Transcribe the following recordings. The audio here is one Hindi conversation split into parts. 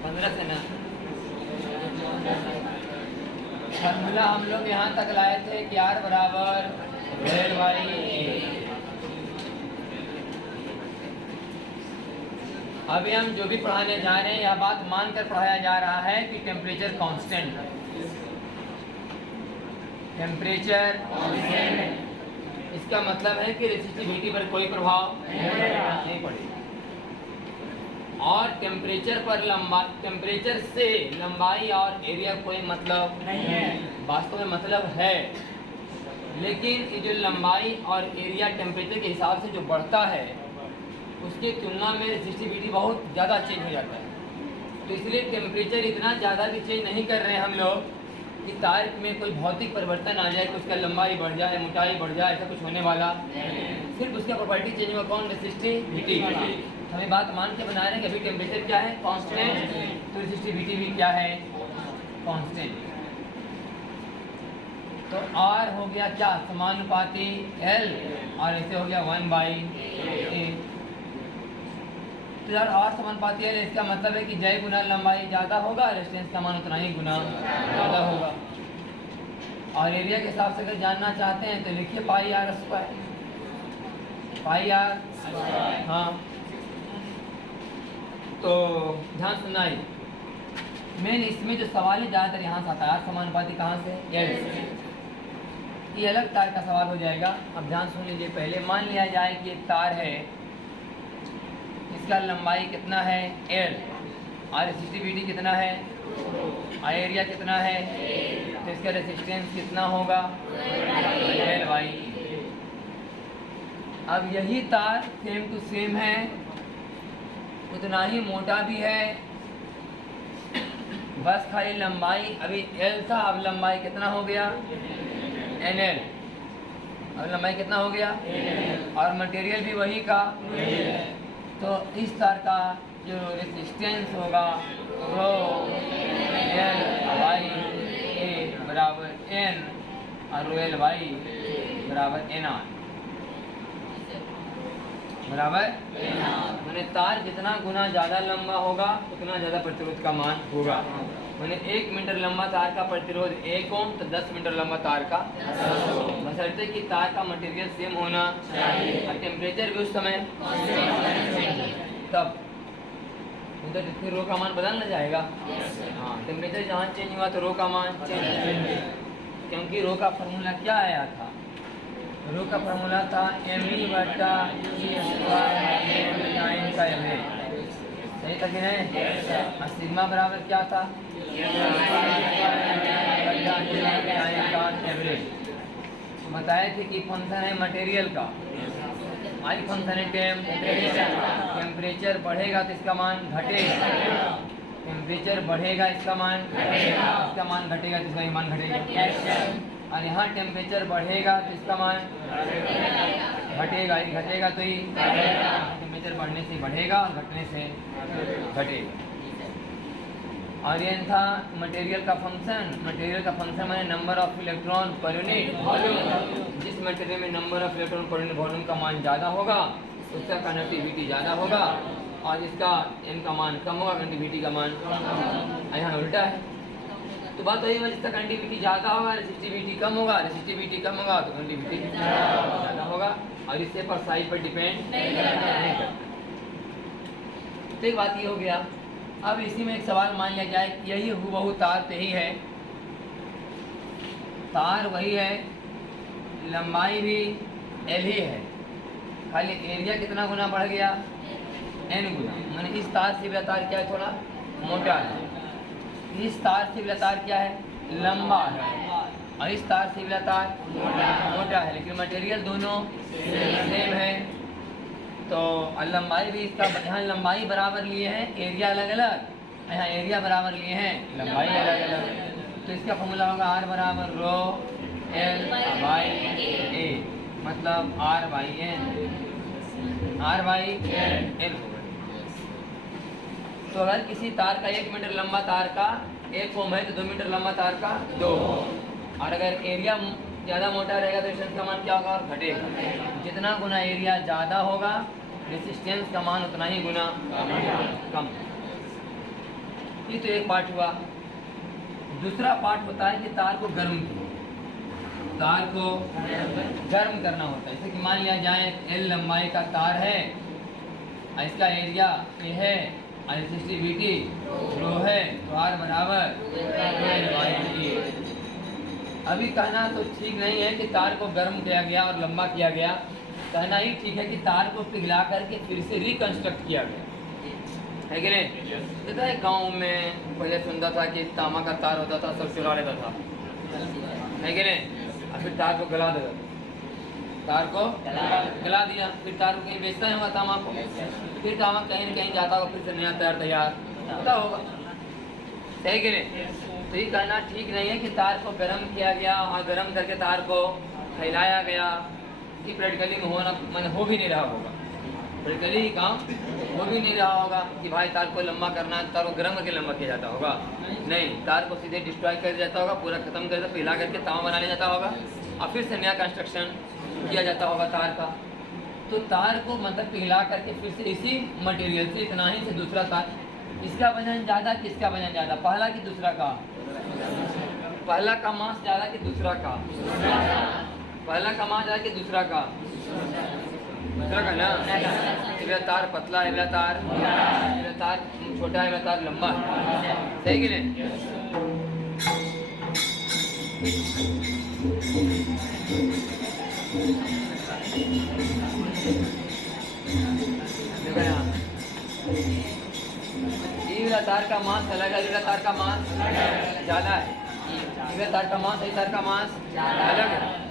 15 से ना फार्मूला हम लोग यहाँ तक लाए थे कि R बराबर L बाई A। अभी हम जो भी पढ़ाने जा रहे हैं यह बात मानकर पढ़ाया जा रहा है कि टेम्परेचर कांस्टेंट है। टेम्परेचर कांस्टेंट इसका मतलब है कि रेसिस्टिविटी पर कोई प्रभाव नहीं पड़ेगा और टेम्परेचर से लंबाई और एरिया कोई मतलब नहीं है। वास्तव में मतलब है, लेकिन ये जो लंबाई और एरिया टेम्परेचर के हिसाब से जो बढ़ता है उसकी तुलना में रेसिस्टिविटी बहुत ज़्यादा चेंज हो जाता है। तो इसलिए टेम्परेचर इतना ज़्यादा भी चेंज नहीं कर रहे हैं हम लोग कि तार में कोई भौतिक परिवर्तन आ जाए कि उसका लंबाई बढ़ जाए, मोटाई बढ़ जाए, ऐसा कुछ होने वाला। सिर्फ उसका प्रॉपर्टी चेंज हुआ, कौन? रेसिस्टिविटी। हमें बात मान के बना रहे हैं कि अभी टेम्परेचर क्या है? कांस्टेंट। तो रेसिस्टिविटी भी क्या है? कांस्टेंट। तो R हो गया क्या? समानुपाती L और ऐसे हो गया 1/A। तो यार R समानुपाती L, इसका मतलब है कि जय गुना लंबाई ज़्यादा होगा, रेजिस्टेंस का मान उतना ही गुना ज़्यादा होगा। और एरिया के हिसाब से अगर जानना चाहते हैं तो लिखिए पाई R स्क्वायर, पाई R। हाँ, तो ध्यान सुनाइए, मेन इसमें जो सवाल है ज़्यादातर यहाँ से आता है। R समानुपाती कहाँ से? L। ये अलग तार का सवाल हो जाएगा। अब ध्यान सुन लीजिए, पहले मान लिया जाए कि एक तार है, इसका लंबाई कितना है? L और रेसिस्टिविटी कितना है? और एरिया कितना है? तो इसका रेसिस्टेंस कितना होगा? L by. अब यही तार सेम टू सेम है, उतना ही मोटा भी है, बस खाली लंबाई अभी L था, अब लंबाई कितना हो गया? NL। अब लंबाई कितना हो गया? और मटेरियल भी वही का। तो इस तार का जो रेसिस्टेंस होगा रो L बाई A बराबर N और रो L बाई बराबर NR बराबर। मैंने तार जितना गुना ज़्यादा लंबा होगा उतना ज़्यादा प्रतिरोध का मान होगा। मैंने 1 मीटर लंबा तार का प्रतिरोध 1 ओम, तो 10 मीटर लंबा तार का बशर्ते कि तार का मटेरियल सेम होना चाहिए और टेम्परेचर भी उस समय तब उधर फिर रो का मान बदलना जाएगा। हाँ, टेम्परेचर जहाँ चेंज हुआ तो रो का मान चेंज, क्योंकि रो का फॉर्मूला क्या आया था? रो का फॉर्मूला था me/E² टाइम का एवरेज। सही था कि नहीं? और सिग्मा बराबर क्या था? एवरेज। बताए थे कि फंक्शन है मटेरियल का, आई फंक्शन है टेम्परेचर। टेम्परेचर बढ़ेगा तो इसका मान घटेगा, टेम्परेचर बढ़ेगा इसका मान घटेगा, इसका मान घटेगा तो इसका मान घटेगा। और यहाँ टेम्परेचर बढ़ेगा तो इसका मान घटेगा, ही घटेगा तो ही टेम्परेचर बढ़ने से बढ़ेगा, घटने से घटेगा। और ये था मटेरियल का फंक्शन। मटेरियल का फंक्शन माने number of electron per unit volume. जिस मटेरियल में number of electron per unit volume का मान ज़्यादा होगा उसका कंडक्टिविटी ज़्यादा होगा, और जिसका n का मान कम होगा कंडक्टिविटी का मान यहाँ उल्टा है। तो बात वही है, जिसका कंडक्टिविटी ज़्यादा होगा रेसिस्टिविटी कम होगा, रेसिस्टिविटी कम होगा तो कंडक्टिविटी ज़्यादा होगा, और इससे पर साइज पर डिपेंड नहीं करता। तो एक बात ये हो गया। अब इसी में एक सवाल मान लिया जाए, यही हूबहू तार तो ही है, तार वही है, लंबाई भी L ही है, खाली एरिया कितना गुना बढ़ गया? N गुना। मैंने इस तार से भी तार क्या है? थोड़ा मोटा है। इस तार से भी तार क्या है? लंबा है। और इस तार से भी तार मोटा है, लेकिन मटेरियल दोनों सेम है। तो लंबाई भी इसका, यहाँ लंबाई बराबर लिए हैं, एरिया अलग अलग, यहाँ एरिया बराबर लिए हैं, लंबाई अलग अलग। तो इसका फॉर्मूला होगा R बराबर रो L बाई A, मतलब R by N, R by N होगा। तो अगर किसी तार का 1 मीटर लंबा तार का 1 ओम है तो 2 मीटर लंबा तार का 2 ओम, और अगर एरिया ज़्यादा मोटा रहेगा तो रेजिस्टेंस का मान क्या होगा? और घटेगा। जितना गुना एरिया ज़्यादा होगा रेजिस्टेंस का मान उतना ही गुना कम। ये तो एक पार्ट हुआ। दूसरा पार्ट होता है कि तार को गर्म किया, तार को गर्म करना होता है। जैसे कि मान लिया जाए L लंबाई का तार है, इसका एरिया ए है, रेसिस्टिविटी रो है, तो R बराबर L/A। अभी कहना तो ठीक नहीं है कि तार को गर्म किया गया और लंबा किया गया, कहना ही ठीक है कि तार को पिघला करके फिर से रिकंस्ट्रक्ट किया गया, है कि नहीं? पता है गाँव में पहले सुनता था कि तांबा का तार होता था, सब चुरा लेता था, है कि नहीं? और फिर तार को गला देता, तार को गला दिया, फिर तार को कहीं बेचता होगा तांबा को, फिर तांबा कहीं न कहीं जाता होगा, फिर से नया तार तैयार होता होगा, सही कि नहीं? तो ये कहना ठीक नहीं है कि तार को गर्म किया गया और गर्म करके तार को फैलाया गया, कि प्रैक्टिकली में होना मैंने हो भी नहीं रहा होगा, प्रैक्टिकली काम हो भी नहीं रहा होगा कि भाई तार को लंबा करना है, तार को गर्म करके लंबा किया जाता होगा, नहीं, तार को सीधे डिस्ट्रॉय कर दिया जाता होगा, पूरा खत्म कर दिया, पिघला करके तांबा बना लिया जाता होगा और फिर से नया कंस्ट्रक्शन किया जाता होगा तार का। तो तार को मतलब पिघला करके फिर से इसी मटेरियल से, इतना ही से दूसरा तार, इसका वजन ज़्यादा, किसका वजन ज़्यादा, पहला कि दूसरा का? पहला का मास ज़्यादा कि दूसरा का? पहला का मास ज़्यादा कि दूसरा का? दूसरा का ना। मेरा तार पतला है, मेरा तार छोटा है, मेरा तार लंबा है, सही कि नहीं? देखो यहाँ, ये तार का मास अलग है, ये तार का मास ज़्यादा है, ये तार का मास, ये तार का मास अलग है।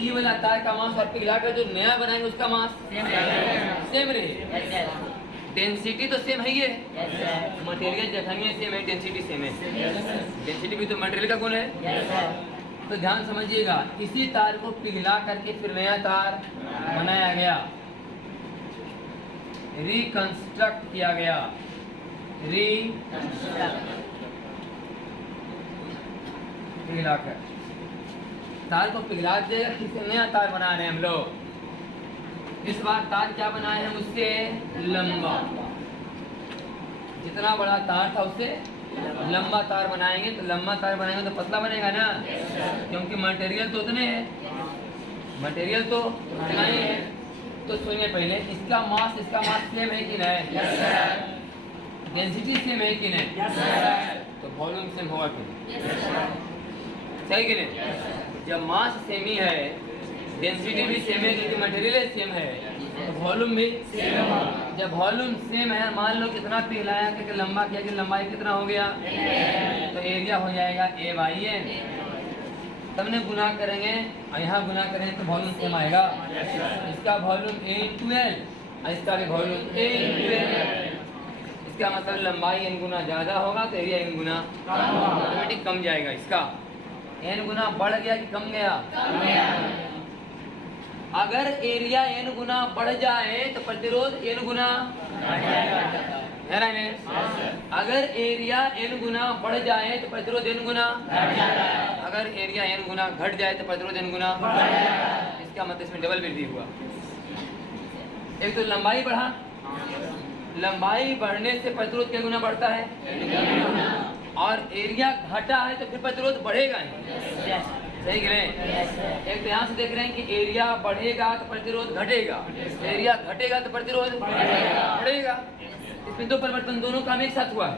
ये वाला तार का मास और पिघला कर जो नया बनाएंगे उसका मास सेम रहे, डेंसिटी तो सेम है, ये मटेरियल जगह सेम है, डेंसिटी सेम है, डेंसिटी भी तो मटेरियल का गुण है। तो ध्यान समझिएगा, इसी तार को पिघला करके फिर नया तार बनाया गया, रिकंस्ट्रक्ट किया गया, पिघलाकर तार को पिघला के फिर नया तार बना रहे हैं हम लोग। इस बार तार क्या बनाए हैं, उससे लंबा, जितना बड़ा तार था उससे लंबा तार बनाएंगे। तो लंबा तार बनाएंगे तो पतला बनेगा ना, क्योंकि मटेरियल तो उतने है, मटेरियल तो उतना ही है। तो सुनिए पहले, इसका मास सेम है कि नहीं? डेंसिटी सेम है कि नहीं? तो वॉल्यूम सेम होगा कि नहीं? सही कि नहीं? जब मास सेम ही है, डेंसिटी भी सेम है क्योंकि मटेरियल सेम है, तो वॉल्यूम भी सेम है। जब वॉल्यूम सेम है, मान लो कितना पिघलाया करके लंबा किया कि लंबाई कितना हो गया, तो एरिया हो जाएगा A/N। तब ने गुना करेंगे और यहाँ गुना करेंगे तो वॉल्यूम सेम आएगा। इसका वॉल्यूम A/L और इसका भी वॉल्यूम A/L। इसका मतलब लंबाई n गुना ज़्यादा होगा तो एरिया n गुना ऑटोमेटिक कम जाएगा। इसका n गुना बढ़ गया कि कम गया? अगर एरिया n गुना बढ़ जाए तो प्रतिरोध n गुना है ना? अगर एरिया n गुना बढ़ जाए तो प्रतिरोध n गुना, अगर एरिया n गुना घट जाए तो प्रतिरोध n गुना। इसका मतलब इसमें डबल वृद्धि हुआ। एक तो लंबाई बढ़ा, लंबाई बढ़ने से प्रतिरोध क्या गुना बढ़ता है, और एरिया घटा है तो फिर प्रतिरोध बढ़ेगा ही, सही कह रहे हैं? एक तो यहाँ से देख रहे हैं कि एरिया बढ़ेगा तो प्रतिरोध घटेगा, एरिया घटेगा तो प्रतिरोध बढ़ेगा। इसमें दो परिवर्तन, दोनों काम एक साथ हुआ है।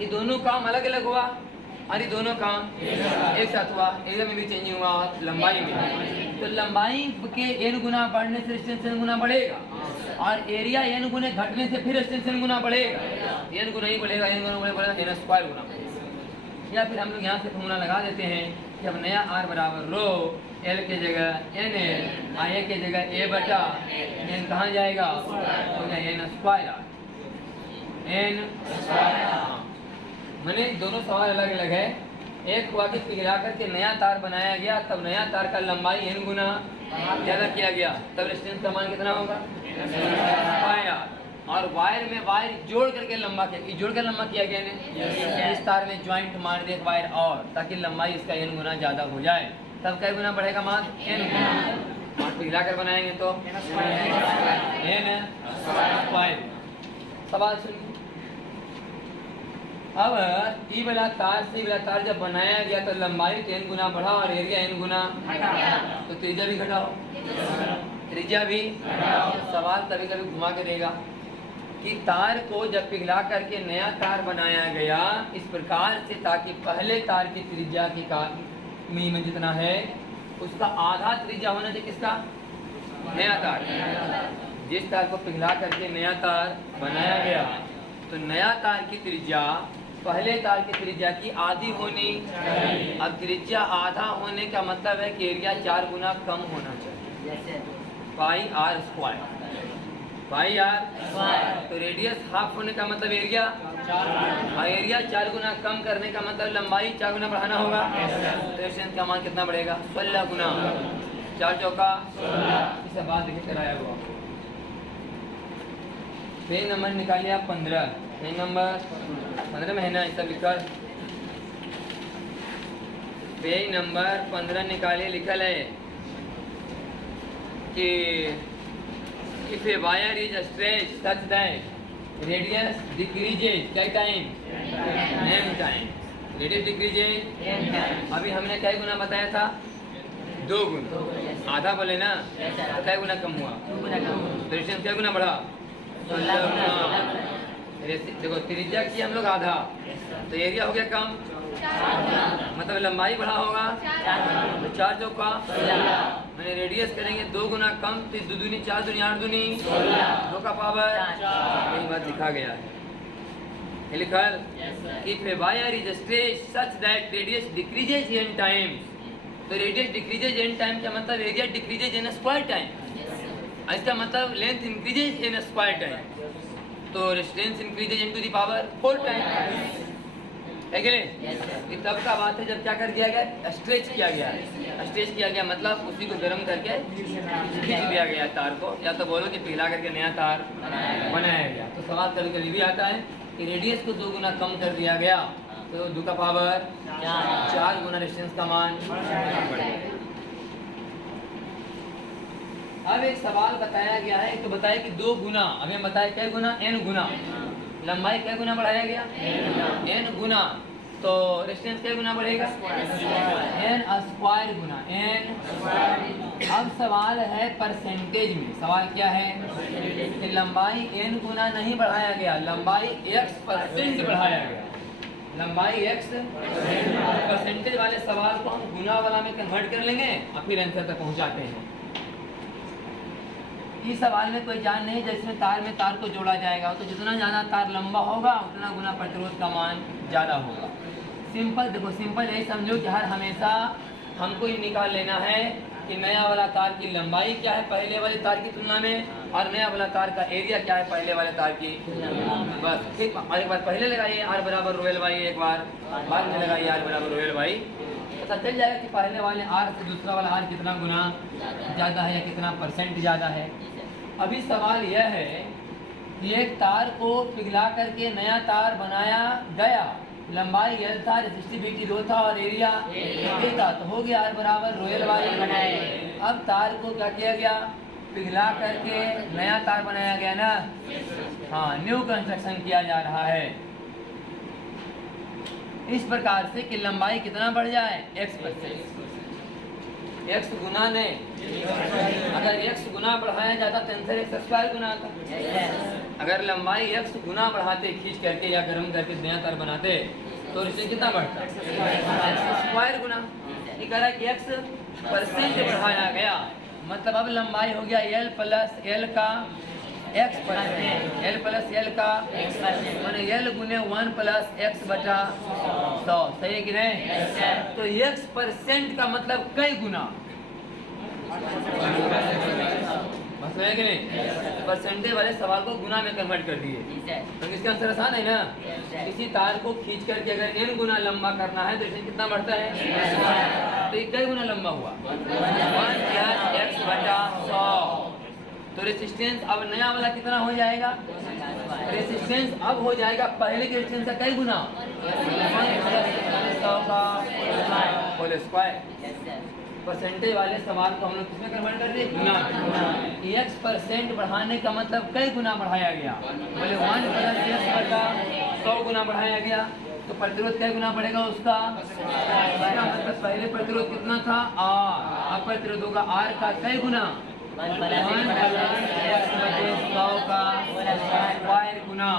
ये दोनों काम अलग अलग हुआ और ये दोनों काम एक साथ हुआ। एरिया में भी चेंजिंग हुआ और लंबाई में। तो लंबाई के n गुना बढ़ने से रेजिस्टेंस n गुना बढ़ेगा, और एरिया n गुने घटने से फिर रेजिस्टेंस n गुना बढ़ेगा। n गुना ही बढ़ेगा, n गुना बढ़ेगा, n स्क्वायर गुना बढ़ेगा। या फिर हम लोग यहाँ से फॉर्मूला लगा देते हैं कि अब नया R बराबर रो L के जगह NL, I के जगह A बटा N कहाँ जाएगा, हो जाए n square R, n square. मैंने दोनों सवाल अलग अलग है। एक हुआ कि पिघला करके नया तार बनाया गया, तब नया तार का लंबाई n गुना ज़्यादा किया गया, तब रेजिस्टेंस का मान कितना होगा, स्क्वायर। और वायर में वायर जोड़ करके लंबा किया, जोड़ कर लंबा किया गया ने। इस तार में ज्वाइंट मार दे वायर और, ताकि लंबाई इसका n गुना ज़्यादा हो जाए। तब क्या गुना बढ़ेगा मान, n गुना। और पिघला कर बनाएंगे तो n स्क्वायर। सवाल सुनिए, अब ई वाला तार से वाला तार जब बनाया गया तो लंबाई तो n गुना बढ़ा और एरिया n गुना तो त्रिज्या भी घटा हो, त्रिज्या भी। सवाल कभी कभी घुमा के देगा कि तार को जब पिघला करके नया तार बनाया गया इस प्रकार से ताकि पहले तार की त्रिज्या की मी में जितना है उसका आधा त्रिज्या होना चाहिए किसका, नया तार। जिस तार को पिघला करके नया तार बनाया गया तो नया तार की त्रिज्या पहले तार की त्रिज्या की आधी होनी। अब त्रिज्या आधा होने का मतलब है कि एरिया 4 गुना कम होना चाहिए, पाई आर स्क्वायर, पाई आर। तो रेडियस हाफ होने का मतलब एरिया, और एरिया 4 गुना कम करने का मतलब लंबाई 4 गुना बढ़ाना होगा। तो डिस्टेंस का मान कितना बढ़ेगा, 16 गुना, 4 चौका 16। इसे बात देखिए कराया हुआ। पेज नंबर निकालिए आप 15, पेज नंबर 15 में है ना, सब लिखकर पेज नंबर 15 निकालिए। लिखल है कि if a wire is stretched such that radius decreases क्या time, m time, radius decreases m time. अभी हमने क्या गुना बताया था, 2 गुना, आधा बोले ना तो क्या गुना कम हुआ, तो डिस्टेंस क्या गुना बढ़ा, 16 गुना। देखो त्रिज्या की हम लोग आधा तो एरिया हो गया कम, मतलब लंबाई बढ़ा होगा तो 4 चौका, मैंने रेडियस करेंगे 2 गुना कम तो 2 दूनी 4 दूनी 8 दूनी 2 का पावर। यही बात लिखा गया है, लिखल कि if a wire is stretched such that radius decreases in time, तो रेडियस डिक्रीजेज इन टाइम का मतलब area decreases in square time, इसका मतलब length increases in square time, तो distance increases in to the power 4 time है कि नहीं। ये तब का बात है जब क्या कर दिया गया, स्ट्रेच किया गया। स्ट्रेच किया गया मतलब उसी को गर्म करके खींच दिया गया तार को, या तो बोलो कि पिघला करके नया तार बनाया गया। तो सवाल कभी कभी भी आता है कि रेडियस को 2 गुना कम कर दिया गया तो 2 का पावर 4 गुना डिस्टेंस का मान बढ़ गया। अब एक सवाल बताया गया है, तो बताया कि 2 गुना, अभी हम बताए क्या गुना, n गुना, लंबाई क्या गुना बढ़ाया गया, n गुना, तो डिस्टेंस क्या गुना बढ़ेगा, n स्क्वायर गुना n। अब सवाल है परसेंटेज में, सवाल क्या है कि लंबाई n गुना नहीं बढ़ाया गया, लंबाई x% बढ़ाया गया, लंबाई x परसेंटेज वाले सवाल को हम गुना वाला में कन्वर्ट कर लेंगे और फिर आंसर तक पहुंचाते हैं। इस सवाल में कोई जान नहीं, जिसमें तार में तार को जोड़ा जाएगा तो जितना ज़्यादा तार लंबा होगा उतना गुना प्रतिरोध का मान ज़्यादा होगा। सिंपल देखो, सिंपल यही समझो कि हर हमेशा हमको ये निकाल लेना है कि नया वाला तार की लंबाई क्या है पहले वाले तार की तुलना में, और नया वाला तार का एरिया क्या है पहले वाले तार की। बस एक बार पहले लगाइए r बराबर रोयल वाई, एक बार बाद में लगाइए r बराबर रोयल वाई, पता चल जाएगा कि पहले वाले r से दूसरा वाला r कितना गुना ज़्यादा है या कितना परसेंट ज़्यादा है। अभी सवाल यह है कि एक तार को पिघला करके नया तार बनाया गया, लंबाई L था, रेसिस्टिविटी 2 था और एरिया A था, तो हो गया R बराबर रोयल वाई। अब तार को क्या किया गया, पिघला करके नया तार बनाया गया ना, हाँ, न्यू कंस्ट्रक्शन किया जा रहा है इस प्रकार से कि लंबाई कितना बढ़ जाए, x%। x गुना ने, अगर x गुना बढ़ाया जाता तो आंसर x स्क्वायर गुना आता। अगर लंबाई x गुना बढ़ाते खींच करके या गर्म करके नया तार बनाते तो इससे कितना बढ़ता, x स्क्वायर गुना। ये कह रहा है कि x% बढ़ाया गया, मतलब अब लंबाई हो गया L प्लस L का x%, L प्लस L का x%, माने L गुने 1 प्लस x बटा 100, सही है कि नहीं। तो x% का मतलब कई गुना, बस है कि नहीं। परसेंटेज वाले सवाल को गुना में कन्वर्ट कर दिए, तो इसका आंसर आसान है ना। किसी तार को खींच करके अगर n गुना लंबा करना है तो इसमें कितना बढ़ता है, तो ये कई गुना लंबा हुआ, 1 प्लस x बटा 100। तो रेसिस्टेंस अब नया वाला कितना हो जाएगा, रेसिस्टेंस अब हो जाएगा पहले के रेसिस्टेंस का कई गुना, 1 प्लस 100 का होल स्क्वायर। परसेंटेज वाले सवाल को हम लोग किसमें कन्वर्ट कर दिए, गुना। x% बढ़ाने का मतलब कई गुना बढ़ाया गया, बोले 1 प्लस x बटा 100 गुना बढ़ाया गया तो प्रतिरोध क्या गुना बढ़ेगा उसका। इसका मतलब पहले प्रतिरोध कितना था R, अब प्रतिरोध होगा R का कई गुना 1 + 100 का स्क्वायर गुना।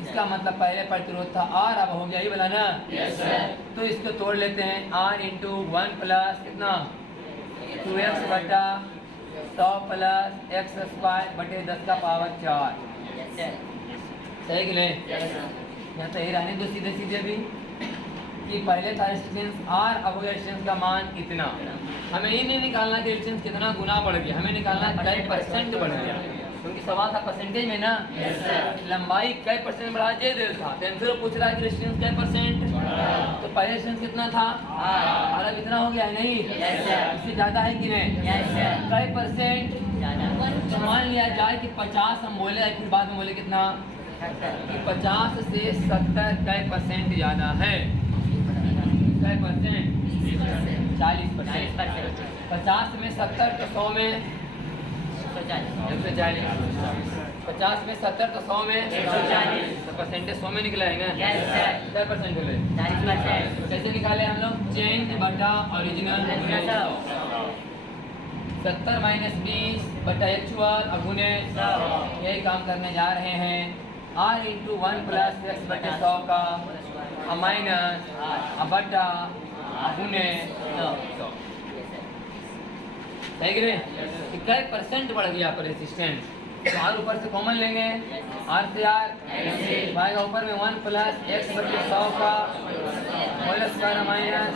इसका मतलब पहले प्रतिरोध था R, अब हो गया ये वाला ना। तो इसको तोड़ लेते हैं R × 1 प्लस कितना 2x बटा 100 प्लस x² बटे 10 का पावर 4। सही कि नहीं। यहाँ तो ये रहने दो सीधे सीधे भी कि पहले था रेजिस्टेंस R, अब हो गया रेजिस्टेंस का मान इतना। हमें ये नहीं निकालना कि रेजिस्टेंस कितना गुना बढ़ गया, हमें निकालना कई परसेंट बढ़ गया, क्योंकि सवाल था परसेंटेज में ना। लंबाई कई परसेंट बढ़ा जे दे था, तो आंसर पूछ रहा है कि रेजिस्टेंस कई परसेंट। तो पहले रेजिस्टेंस कितना था और अब इतना हो गया है नहीं, इससे ज्यादा है कि नहीं, कई परसेंट। मान लिया जाए कि 50 हम बोले, फिर बाद में बोले कितना कि 50 से 70 कई परसेंट ज्यादा है। कई परसेंट 40%। 50 में 70 तो 100 में 140। 50 में 70 तो 100 में 140। तो परसेंटेज 100 में निकला है ना। क्या परसेंट बोले 40%। तो कैसे निकाले हम लोग, चेंज बटा ओरिजिनल 70 - 20 बटा एक्चुअल गुने 100। यही काम करने जा रहे हैं। R × 1 प्लस x बटे 100 का माइनस बटा गुने 100। सही कि नहीं। कई परसेंट बढ़ गया पर रेजिस्टेंस। तो R ऊपर से कॉमन लेंगे, R से R आएगा ऊपर में 1 प्लस x बटे 100 का होल स्क्वायर माइनस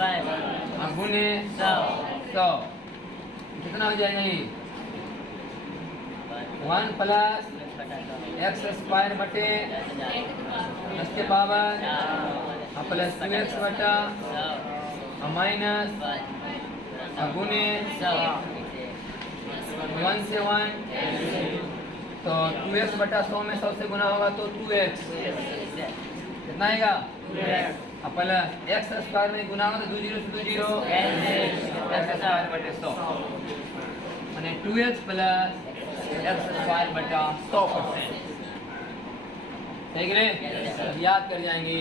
गुने 100। कितना हो जाएगा ये 1 प्लस x² बटे 10 के पावर प्लस 2x बटा माइनस गुने 1 से 1। तो 2x बटा 100 में 100 से गुना होगा तो 2x कितना आएगा प्लस x² में गुना होगा तो 2 0 से 2 0 x² बटे 100 माने 2x प्लस x² बटा 100%। ठीक है, याद कर जाएंगे।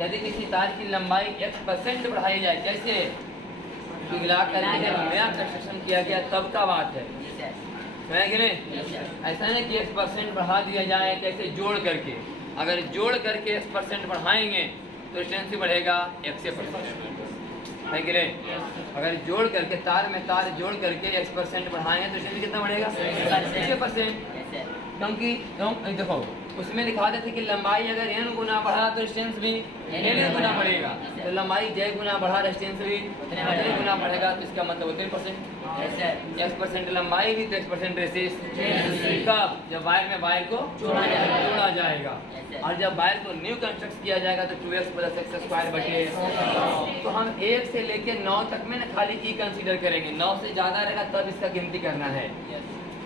यदि किसी तार की लंबाई x% बढ़ाई जाए, कैसे पिघला करके नया कंस्ट्रक्शन किया गया तब का बात है, समझ गए। ऐसा नहीं कि x% बढ़ा दिया जाए, कैसे जोड़ करके। अगर जोड़ करके x% बढ़ाएंगे तो रेजिस्टेंस बढ़ेगा x%। अगर जोड़ करके तार में तार जोड़ करके x% बढ़ाएंगे तो रेजिस्टेंस कितना बढ़ेगा 6%। क्योंकि देखो उसमें दिखा देते कि लंबाई अगर n गुना बढ़ा तो रेजिस्टेंस भी n गुना बढ़ेगा। तो लंबाई j गुना बढ़ा रेजिस्टेंस भी n गुना बढ़ेगा। तो इसका मतलब 3%। x% लंबाई भी तो x% रेजिस्टेंस। कब? जब वायर में वायर को जोड़ा जाएगा। और जब वायर को न्यू कंस्ट्रक्ट किया जाएगा तो 2x प्लस x² बटे। तो हम 1 से लेके 9 तक में ना खाली e कंसीडर करेंगे। 9 से ज़्यादा रहेगा तब इसका गिनती करना है,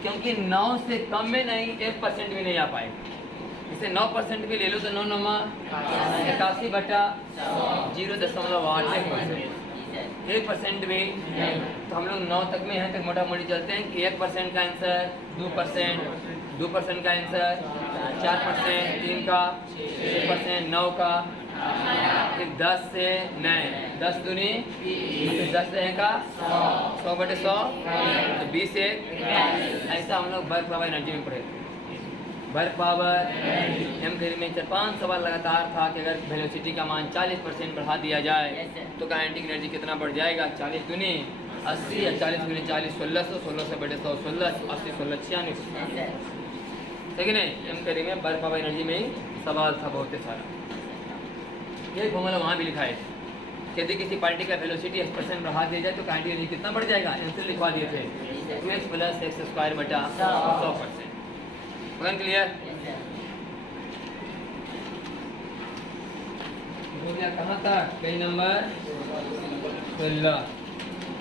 क्योंकि 9 से कम में नहीं 1% भी नहीं आ पाएगा। इसे 9% भी ले लो तो 9 9 81 बटा 0.8%। 1% भी तो हम लोग 9 तक में यहाँ तक मोटा मोटी चलते हैं कि 1% का आंसर 2%, 2% का आंसर 4%, 3 का 6%, 9 का, फिर 10 से 9, 10 दूनी, फिर 10 रहेगा 100 बटे 100 तो 20 से। ऐसा हम लोग वर्क पावर एनर्जी में पढ़े। वर्क पावर एम थ्योरी में 4-5 सवाल लगातार था कि अगर वेलोसिटी का मान 40% बढ़ा दिया जाए तो काइनेटिक एनर्जी कितना बढ़ जाएगा। 40 दूनी 80 या 40 दूनी 40 1600, 1600 बटे 100 16, 80 16 96। ठीक है नहीं। एम थ्योरी में वर्क पावर एनर्जी में ही सवाल था बहुत सारा। ये फॉर्मूला वहाँ भी लिखा है। यदि किसी पार्टी का वेलोसिटी x% बढ़ा दिया जाए तो काइनेटिक एनर्जी कितना बढ़ जाएगा। आंसर लिखवा दिए थे 2x प्लस x² बटा 100%। क्लियर हो गया। कहाँ तक? पेज नंबर 16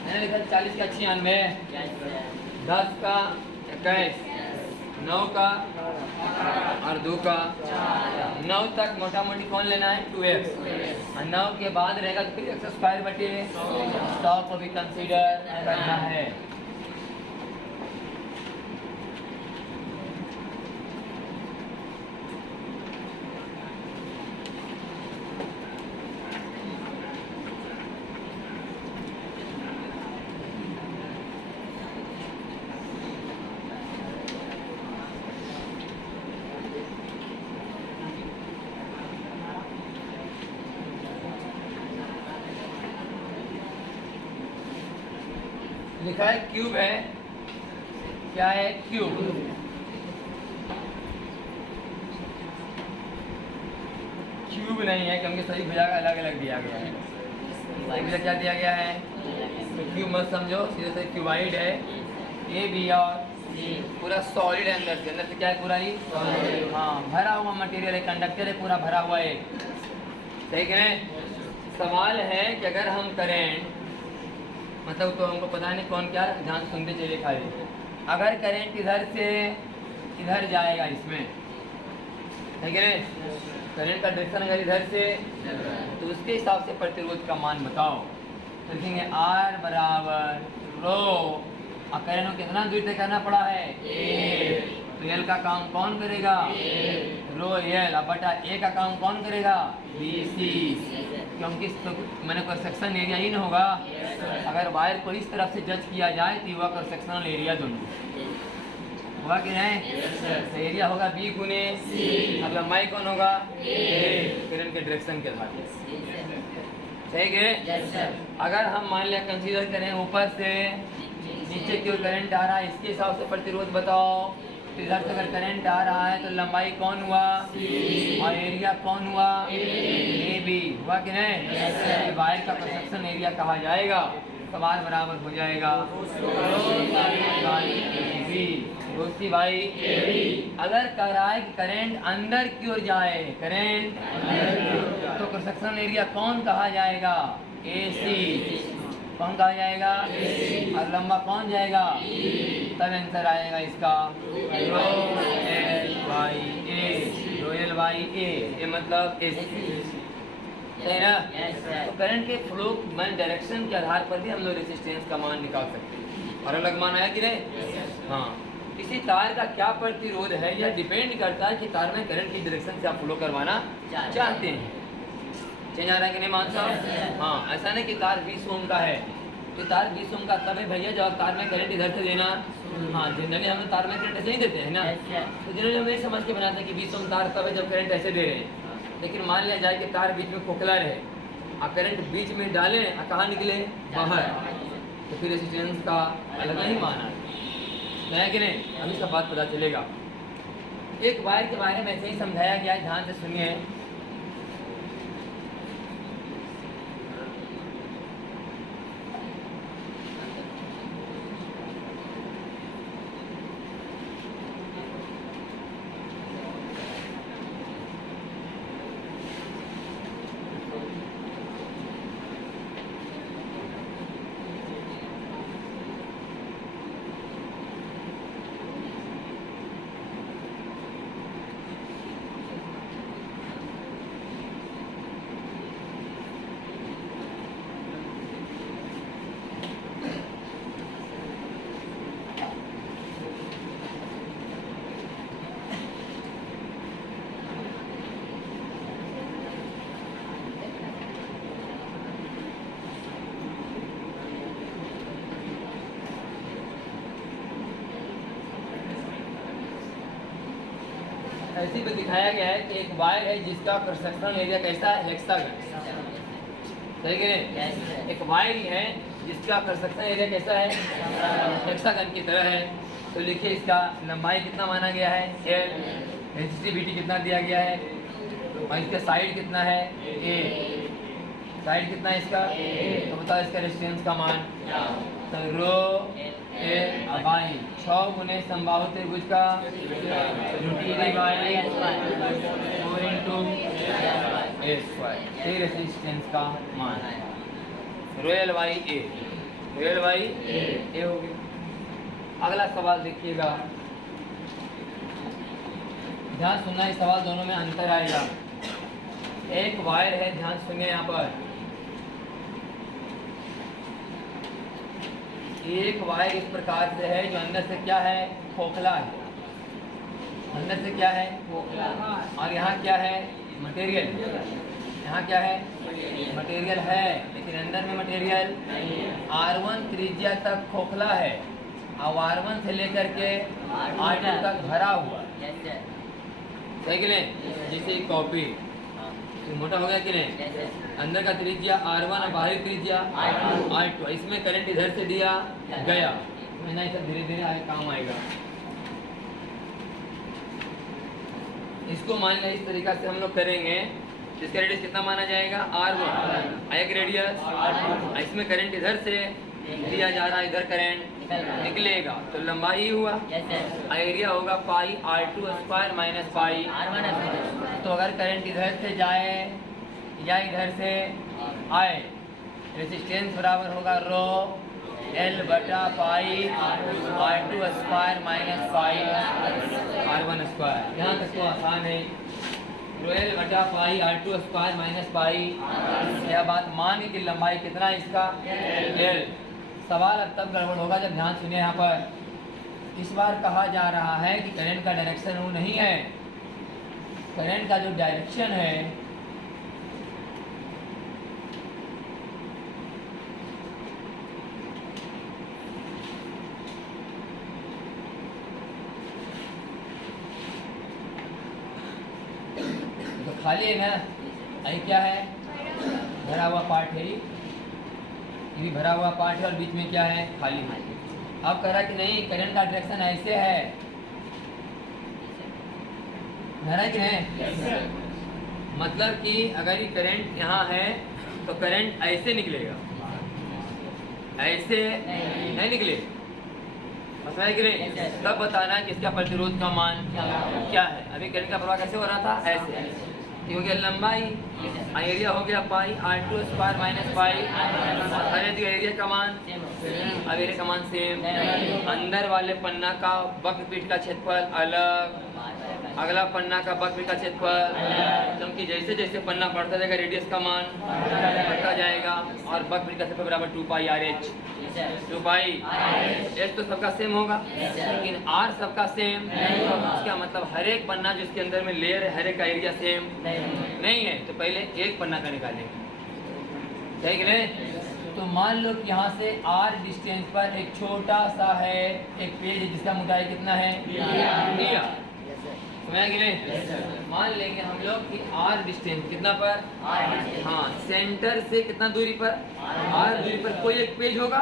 मैंने लिखा 40 का 96, 10 का 21, 9 का और 2 का 9 तक मोटा मोटी कौन लेना है 2x। 9 के बाद रहेगा तो फिर x² बटे 100 को भी कंसीडर करना है। लिखा है क्यूब है, क्या है क्यूब। क्यूब नहीं है क्योंकि सही भुजा का अलग अलग दिया गया है। सही भुजा क्या दिया गया है, तो क्यूब मत समझो, सीधे से क्यूबाइड है, ए बी और पूरा सॉलिड है, अंदर से क्या है पूरा ही, हाँ भरा हुआ मटेरियल है, कंडक्टर है पूरा भरा हुआ है, सही कह रहे। सवाल है कि अगर हम करेंट, मतलब तो हमको पता नहीं कौन क्या, ध्यान सुनते चलिए खाली, अगर करंट इधर से इधर जाएगा इसमें, ठीक है, करंट का डायरेक्शन अगर इधर से, तो उसके हिसाब से प्रतिरोध का मान बताओ। तो लिखेंगे R बराबर रो, और करंट को कितना दूर तय करना पड़ा है, तो एल का काम कौन करेगा, रो एल, अब बटा ए का काम कौन करेगा, BC, क्योंकि तो मैंने क्रॉस सेक्शन एरिया ही न होगा। अगर वायर को इस तरफ से जज किया जाए तो वह क्रॉस सेक्शनल एरिया दोनों होगा कि नहीं, तो एरिया होगा B गुने, अब लंबाई कौन होगा, करंट के डायरेक्शन के आधार पर, सही है। अगर हम मान लिया कंसीडर करें ऊपर से नीचे की ओर करंट आ रहा है, इसके हिसाब से प्रतिरोध बताओ। तो इधर से अगर करंट आ रहा है तो लंबाई कौन हुआ, और एरिया कौन हुआ, AB हुआ कि नहीं, वायर का क्रॉस सेक्शन एरिया कहा जाएगा। सवाल बराबर हो जाएगा दोस्ती भाई। अगर कह रहा है कि करंट अंदर की ओर जाए, करंट तो क्रॉस सेक्शन एरिया कौन कहा जाएगा, AC, कौन कहा जाएगा, और लंबा कौन जाएगा, तब आंसर आएगा इसका रोयल बाई ए, ये मतलब AC, सही ना। तो करंट के फ्लो में डायरेक्शन के आधार पर भी हम लोग रेजिस्टेंस का मान निकाल सकते हैं, और अलग मान आया कि नहीं, हाँ। किसी तार का क्या प्रतिरोध है यह डिपेंड करता है कि तार में करंट की डायरेक्शन से आप फ्लो करवाना चाहते हैं। चेंज आ रहा है कि नहीं मान साहब, हाँ। ऐसा नहीं कि तार 20 ओम का है, तो तार 20 ओम का तब है भैया जब तार में करंट इधर से देना, हाँ जनरली हम तार में करंट ऐसे ही देते हैं ना, तो जनरली हम ये समझ के बनाते हैं कि 20 ओम तार तब है जब करंट ऐसे दे रहे हैं। लेकिन मान लिया जाए कि तार बीच में खोखला रहे और करंट बीच में डालें और कहाँ निकले, बाहर, तो फिर रेजिस्टेंस का अलग ही मान है कि नहीं, अभी सब बात पता चलेगा। एक वायर के बारे में ऐसे ही समझाया गया है, ध्यान से सुनिए। ऐसे भी दिखाया गया है कि एक वायर है जिसका क्रॉस सेक्शनल एरिया कैसा है, हेक्सागन, सही कि नहीं। एक वायर है जिसका क्रॉस सेक्शनल एरिया कैसा है, हेक्सागन की तरह है। तो लिखिए इसका लंबाई कितना माना गया है, L, रेजिस्टिविटी कितना दिया गया है, और इसका साइड कितना है, A, साइड कितना है इसका, तो बताओ इसका रेजिस्टेंस का मान, तो रो ए बाई 6 गुने समबाहु त्रिभुज का रूटीनी बाई 4 इंटू ए स्क्वायर, ये रेजिस्टेंस का मान है। Rho l by a, rho l by a हो गया। अगला सवाल देखिएगा, ध्यान सुनना, इस सवाल दोनों में अंतर आएगा। एक वायर है, ध्यान सुनिए यहाँ पर, एक वायर इस प्रकार से है जो अंदर से क्या है, खोखला है, अंदर से क्या है, खोखला, और यहाँ क्या है, मटेरियल, यहाँ क्या है, मटेरियल है, लेकिन अंदर में मटेरियल R1 त्रिज्या तक खोखला है, और R1 से लेकर के R2 तक भरा हुआ, सही कि नहीं, जैसे कॉपी, तो मोटा हो गया कि नहीं? अंदर का त्रिज्या R1 और बाहरी त्रिज्या R2। इसमें करंट इधर से दिया गया, ना सब धीरे धीरे काम आएगा। इसको मान लिया इस तरीका से हम लोग करेंगे, इसका रेडियस कितना माना जाएगा? R1। एक रेडियस, इसमें करंट इधर से दिया जा रहा है, इधर करंट निकलेगा तो लंबाई हुआ, एरिया होगा पाई R2 square minus pi R1। तो अगर करंट इधर से जाए या इधर से आए, रेजिस्टेंस बराबर होगा रो L बटा पाई R2 square minus pi R1 square. यहाँ तक तो आसान है, रो L बटा पाई R2 स्क्वायर माइनस पाई। यह बात मान कि लंबाई कितना है इसका? L। सवाल अब तब गड़बड़ होगा जब ध्यान सुनिए यहाँ पर। इस बार कहा जा रहा है कि करंट का डायरेक्शन वो नहीं है, करंट का जो डायरेक्शन है तो खाली है ना, यही क्या है? भरा हुआ पार्ट है, ये भी भरा हुआ पार्ट है और बीच में क्या है? खाली है। अब कह रहा है कि नहीं, करंट का डायरेक्शन ऐसे है, कह रहा है कि नहीं? मतलब कि अगर ये करंट यहाँ है तो करंट ऐसे निकलेगा, ऐसे नहीं निकले, समझ है कि नहीं? तब बताना है कि इसका प्रतिरोध का मान क्या है। अभी करंट का प्रवाह कैसे हो रहा था? ऐसे। ये हो गया लंबाई, एरिया हो गया पाई R2 स्क्वायर माइनस पाई, हर एरिया का मान, अब एरिया का मान सेम। अंदर वाले पन्ना का वक्रपीठ का क्षेत्रफल अलग, अगला पन्ना का वक्रपीठ का क्षेत्रफल, क्योंकि जैसे जैसे पन्ना बढ़ता जाएगा रेडियस का मान बढ़ता जाएगा, और वक्रपीठ का क्षेत्रफल बराबर 2 पाई RH। 2 पाई H तो सबका सेम होगा, लेकिन R सबका सेम। इसका मतलब हर एक पन्ना जिसके अंदर में लेयर है, हर एक का एरिया सेम नहीं है। तो पहले एक पन्ना का निकालेंगे, सही कि नहीं? तो मान लो कि यहाँ से R डिस्टेंस पर एक छोटा सा है एक पेज है जिसका मोटाई कितना है? दिया, समझा कि नहीं? मान लेंगे हम लोग कि R डिस्टेंस कितना पर? हाँ, सेंटर से कितना दूरी पर? R दूरी पर कोई एक पेज होगा,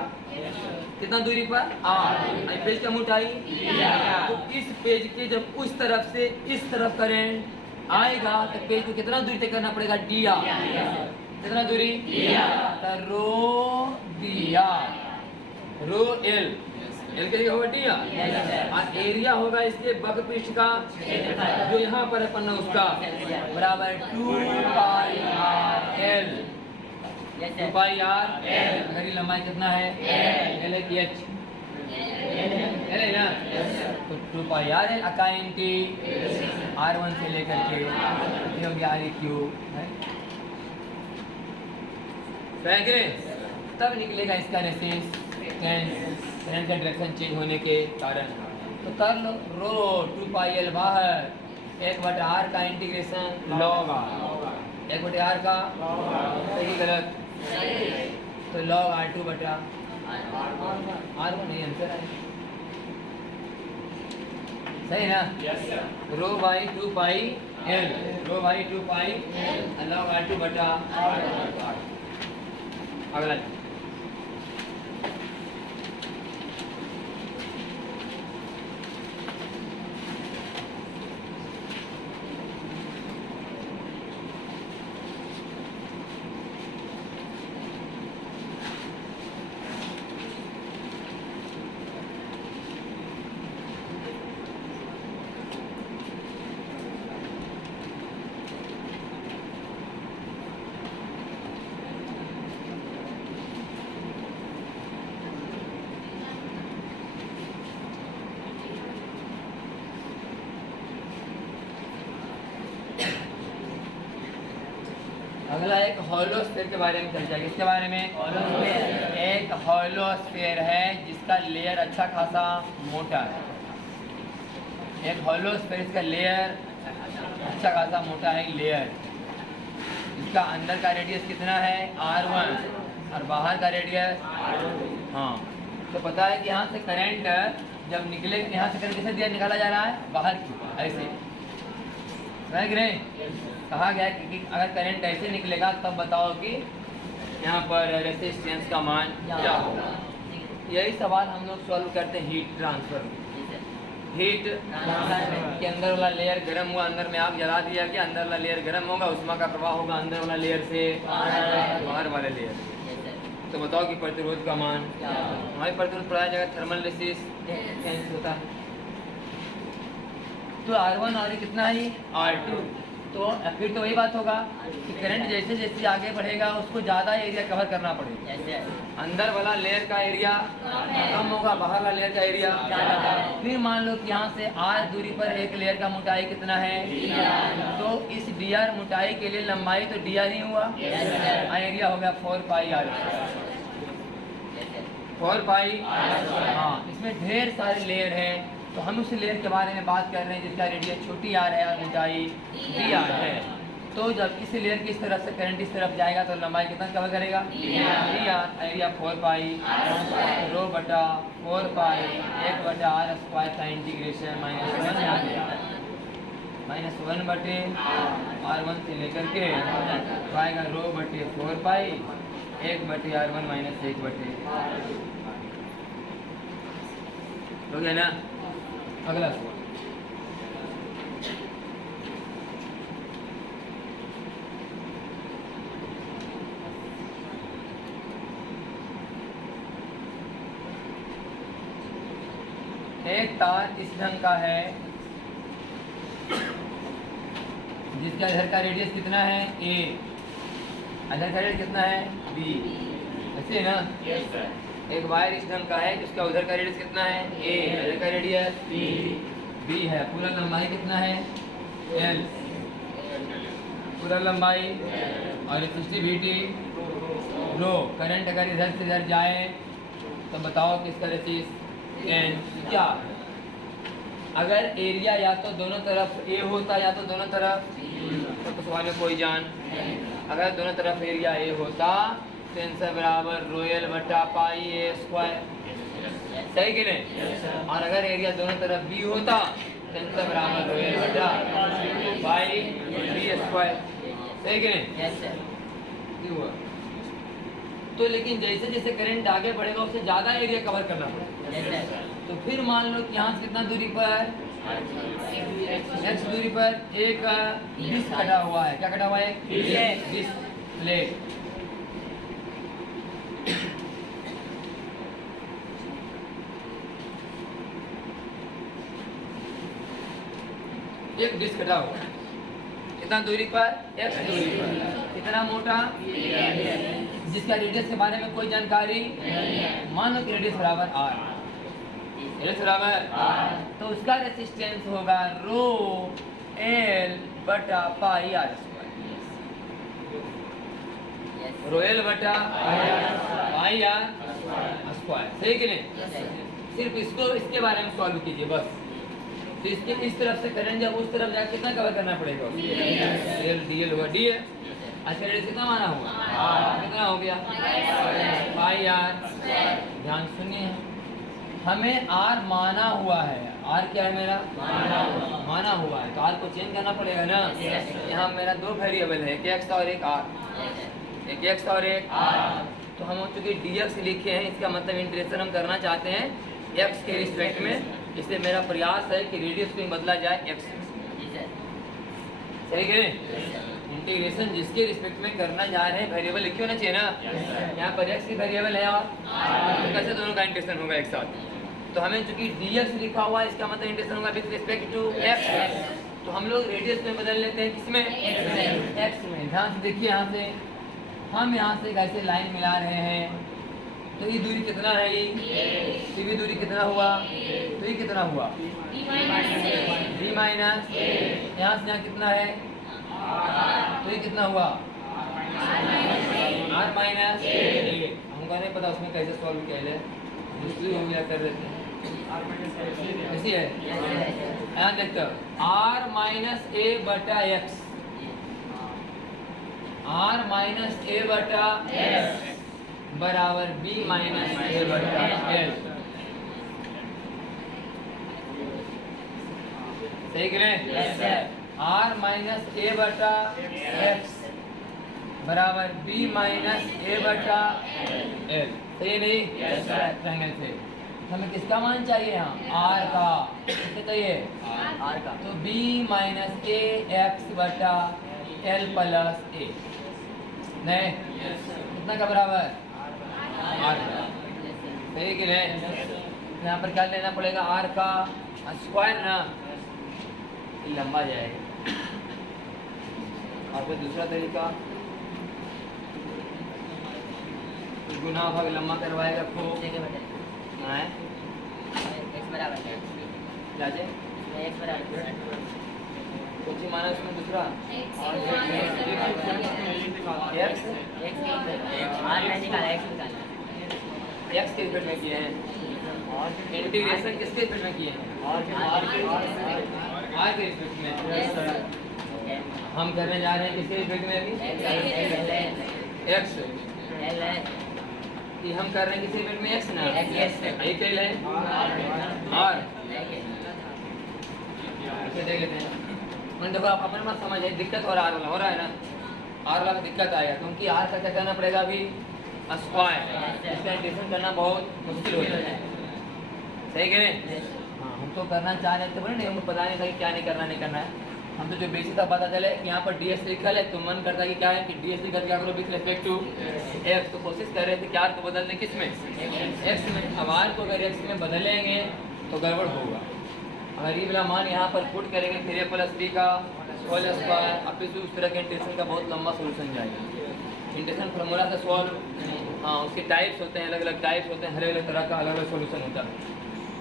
कितना दूरी पर? R। पेज का मोटाई, तो इस पेज के जब उस तरफ से इस तरफ करंट आएगा तो पेज को कितना दूरी तय करना पड़ेगा? दिया, कितना दूरी? तो रो दिया, रो L, L के लिए होगा दिया, और एरिया होगा इसके वक्रपृष्ठ का जो यहाँ पर है पन्ना उसका बराबर 2 पाई R L। 2 पाई R L। अगर ये लंबाई कितना है? L है कि H? L है ना, तो 2 पाई R L अकाइन T R1 से लेकर के ये हो गया RQ है, तब निकलेगा इसका रेजिस्टेंस करंट का डायरेक्शन चेंज होने के कारण। तो कर लो रो 2 पाई L बाहर, 1/R का इंटीग्रेशन लॉग R, 1/R का सही गलत, तो लॉग R2 बटा R1 नहीं आंसर है, सही ना? Rho by 2 pi L, rho by 2 pi log R2 बटा R। अगला अगला एक हॉलोस्फीयर के बारे में चल जाएगा। इसके बारे में हॉलोस्फीयर एक हॉलोस्फीयर है जिसका लेयर अच्छा खासा मोटा है। एक हॉलोस्फीयर इसका लेयर अच्छा खासा मोटा है लेयर। इसका अंदर का रेडियस कितना है? R1 और बाहर का रेडियस हाँ। तो पता है कि यहाँ से करंट जब निकले यहाँ से करंट कैसे दिया निकाला जा रहा है? बाहर की ऐसे समझ गए? कहा गया कि अगर करंट ऐसे निकलेगा तब बताओ कि यहाँ पर रेजिस्टेंस का मान क्या होगा। यही सवाल हम लोग सॉल्व करते हैं हीट ट्रांसफर में। हीट के अंदर वाला लेयर गर्म हुआ, अंदर में आग जला दिया कि अंदर वाला लेयर गर्म होगा, उष्मा का प्रवाह होगा अंदर वाला लेयर से बाहर वाले लेयर। तो बताओ कि प्रतिरोध का मान, हमारी प्रतिरोध पढ़ाया जाएगा थर्मल रेजिस्टेंस होता है। तो R1 R कितना है, R2। तो फिर तो वही बात होगा कि करंट जैसे जैसे आगे बढ़ेगा उसको ज़्यादा एरिया कवर करना पड़ेगा। अंदर वाला लेयर का एरिया कम होगा, बाहर वाला लेयर का एरिया ज़्यादा। फिर मान लो कि यहाँ से R दूरी पर एक लेयर का मोटाई कितना है, तो इस dr मोटाई के लिए लंबाई तो dr ही हुआ, एरिया हो गया 4 पाई r, 4 पाई। हाँ, इसमें ढेर सारे लेयर हैं, तो हम उस लेयर के बारे में बात कर रहे हैं जिसका रेडियस छोटी r है और मोटाई dr है। तो जब इस लेयर की इस तरफ से करंट इस तरफ जाएगा तो लंबाई कितना कवर करेगा, dr, एरिया 4 पाई रो बटा 4 पाई 1 बटा r स्क्वायर का इंटीग्रेशन -1 बटे r1 से लेकर के तो आएगा रो बटे 4 पाई 1 बटे r1 माइनस 1 बटे। हो गया ना? अगला सवाल, एक तार इस ढंग का है जिसका इधर का रेडियस कितना है a, इधर का रेडियस कितना है b, ऐसे है ना? Yes sir. एक वायर इस ढंग का है जिसका उधर का रेडियस कितना है a, इधर का रेडियस b है। पूरा लंबाई कितना है l, पूरा लंबाई और रेजिस्टिविटी रो। करंट अगर इधर से इधर जाए तो बताओ कि इसका रेजिस्टेंस क्या है। अगर एरिया या तो दोनों तरफ a होता या तो दोनों तरफ तो सवाल में कोई जान, अगर दोनों तरफ एरिया a होता तो आंसर बराबर रोयल बटा पाई a स्क्वायर, सही कि नहीं? और अगर एरिया दोनों तरफ b होता तो आंसर बराबर रोयल बटा पाई b स्क्वायर, सही कि नहीं? क्यों हुआ? तो लेकिन जैसे जैसे करंट आगे बढ़ेगा उससे ज़्यादा एरिया कवर करना पड़ेगा। तो फिर मान लो कि यहाँ से कितना दूरी पर, x दूरी पर एक डिस्क कटा हुआ है। क्या कटा हुआ है? Disc plate. एक डिस्क कटा हुआ है, कितना दूरी पर, x दूरी पर। कितना मोटा, जिसका रेडियस के बारे में कोई जानकारी, मान लो कि रेडियस बराबर r, रेडियस बराबर r, तो उसका रेजिस्टेंस होगा रो l बटा पाई r स्क्वायर, रो l बटा पाई r स्क्वायर, सही कि नहीं? सिर्फ इसको इसके बारे में सॉल्व कीजिए बस। तो इसके इस तरफ से करंट जब उस तरफ जाकर कितना कवर करना पड़ेगा, dl होगा d है। अच्छा रेडियस कितना माना हुआ, कितना हो गया पाई r। ध्यान सुनिए, हमें r माना हुआ है, r क्या है मेरा माना हुआ है, तो r को चेंज करना पड़ेगा ना। यहाँ मेरा दो वेरिएबल है, एक x और एक r, एक x और एक r। तो हम चूंकि dx लिखे हैं, इसका मतलब इंटीग्रेशन हम करना चाहते हैं x के रिस्पेक्ट में, इसलिए मेरा प्रयास है कि रेडियस को बदला जाए x, सही है? इंटीग्रेशन जिसके रिस्पेक्ट में करना जा रहे हैं वेरिएबल लिखे होना चाहिए ना। यहाँ पर x की वेरिएबल है और तो कैसे दोनों का इंटीग्रेशन होगा एक साथ। तो हमें चूंकि dx लिखा हुआ है, इसका मतलब इंटीग्रेशन होगा विद रिस्पेक्ट टू x। तो हम लोग रेडियस में बदल लेते हैं, किसमें, x में। ध्यान से देखिए, यहाँ से हम यहाँ से ऐसे लाइन मिला रहे हैं, तो ये दूरी कितना है, ये भी दूरी कितना हुआ, तो ये कितना हुआ d माइनस, यहाँ से यहाँ कितना है, तो ये कितना हुआ r माइनस। हमको नहीं पता उसमें कैसे सॉल्व किया है, दूसरी हो गया कर देते हैं, ऐसी है। यहाँ देखते हो r माइनस a बटा x, r माइनस a बटा x बराबर b माइनस a बटा l, सही कि नहीं? आर माइनस ए बटा एक्स बराबर बी माइनस ए बटा एल। सही है नहीं? ट्रायंगल से हमें किसका मान चाहिए? यहाँ आर का। किसका चाहिए? आर का। तो बी माइनस ए एक्स बटा एल प्लस ए नहीं कितना का बराबर? आर का। सही कि नहीं? यहाँ पर क्या लेना पड़ेगा? आर का स्क्वायर ना, लंबा जाएगा। और फिर दूसरा तरीका गुना भाग लंबा करवाएगा खूब। कुछ ही माना इसमें दूसरा एक्स के रिस्पेक्ट में किए हैं और इंटीग्रेशन किसके रिस्पेक्ट में किए हैं? आर के रिस्पेक्ट में। हम करने जा रहे हैं किसके रिस्पेक्ट में? अभी एक्स कि हम कर रहे हैं किसी रिस्पेक्ट में एक्स ना, एक एल है और देख लेते हैं। देखो आप अपने मत समझ, दिक्कत हो रहा है ना, आर वाला दिक्कत आएगा क्योंकि आर का क्या करना पड़ेगा? अभी स्क्वायर, इसका इंटीग्रेशन करना बहुत मुश्किल हो जाएगा। सही है? हाँ, हम तो करना चाह रहे थे, बोले नहीं हमको पता नहीं था कि क्या नहीं करना है। हम तो जो बेसिक था पता चले कि यहाँ पर डी एस लिखा है तो मन करता है कि क्या है कि डी एस लिखा क्या करो विथ रिस्पेक्ट टू एक्स। तो कोशिश कर रहे थे कि आर को बदलने किस में? एक्स में। अब आर को अगर एक्स में बदलेंगे तो गड़बड़ होगा। अगर ये वाला मान यहाँ पर पुट करेंगे फिर ए प्लस बी का होल स्क्वायर, अब फिर उस तरह के इंटीग्रेशन का बहुत लंबा सोल्यूशन जाएगा। इंटीग्रेशन फार्मूला से सॉल्व, हाँ उसके टाइप्स होते हैं, अलग अलग टाइप्स होते हैं, हर अलग तरह का अलग अलग सोल्यूशन होता है।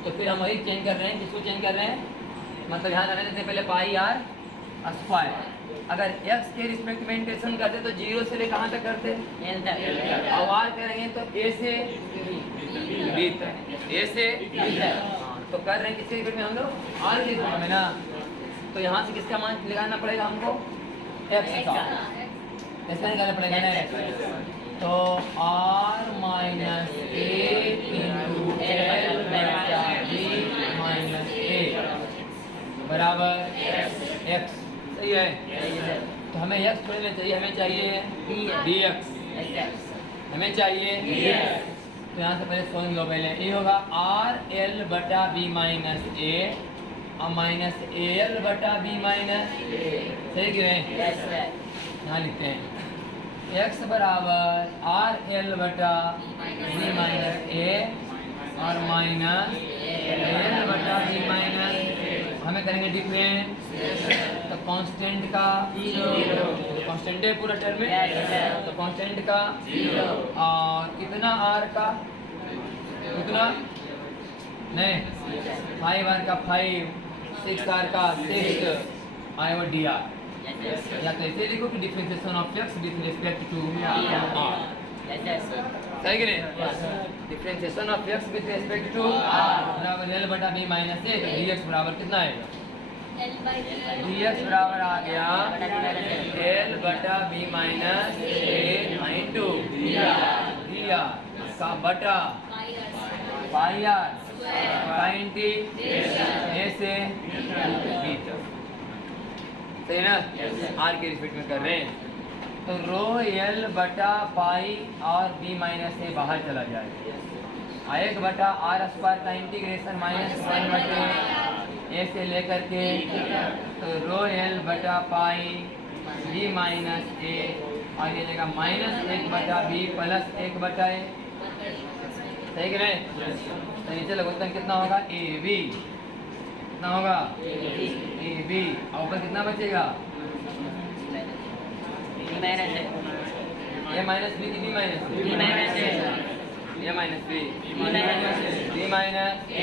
तो फिर हम वही चेंज कर रहे हैं, किसको चेंज कर रहे हैं? मतलब यहाँ रहने देते पहले पाई आर स्क्वायर। अगर x के रिस्पेक्ट में इंटीग्रेशन करते तो जीरो से ले कहाँ तक करते? एल तक। अब आर करेंगे तो ए से बी तक, ए से बी तक। तो कर रहे हैं किसके रिस्पेक्ट में हम लोग? आर के रिस्पेक्ट में ना। तो यहाँ से किसका मान निकालना पड़ेगा हमको? x का। ऐसा निकालना पड़ेगा ना। तो r minus a into l बटा बी माइनस ए बराबर एक्स। सही है? तो हमें एक्स थोड़ी ना चाहिए, हमें चाहिए डी एक्स, हमें चाहिए डी एक्स। तो यहाँ से पहले सोच लो, पहले ये होगा आर एल बटा बी माइनस ए और माइनस ए एल बटा बी माइनस। सही कि नहीं? यहाँ लिखते हैं एक्स बराबर आर एल बटा बी माइनस ए और माइनस एल बटा बी माइनस। हमें करेंगे डिफरेंस, तो कांस्टेंट का तो कांस्टेंट है पूरा टर्म में, तो कांस्टेंट का और कितना आर का कितना नहीं 5 आर का 5, 6 आर का 6 आई और डी आर। या तो ऐसे लिखो कि differentiation of x with respect to r. सही कि नहीं? Differentiation of x with respect to r बराबर एल बटा b minus a. D x बराबर कितना आएगा? डी एक्स बराबर आ गया एल बटा b minus a into D R का बटा पाई आर साइंटी ए से बी तक। सही ना? आर के रिस्पेक्ट में कर रहे हैं तो रो एल बटा पाई और बी माइनस ए बाहर चला जाएगा। एक बटा आर स्क्वायर का इंटीग्रेशन माइनस 1 बटे ए से लेकर के तो रो एल बटा पाई बी माइनस ए और ये जगह माइनस 1 बटा बी प्लस 1 बटा ए। सही कि नहीं? तो नीचे लगभग कितना होगा? ए बी कितना होगा? ए बी और ऊपर कितना बचेगा? ए माइनस बी की बी माइनस ए माइनस बी बी माइनस ए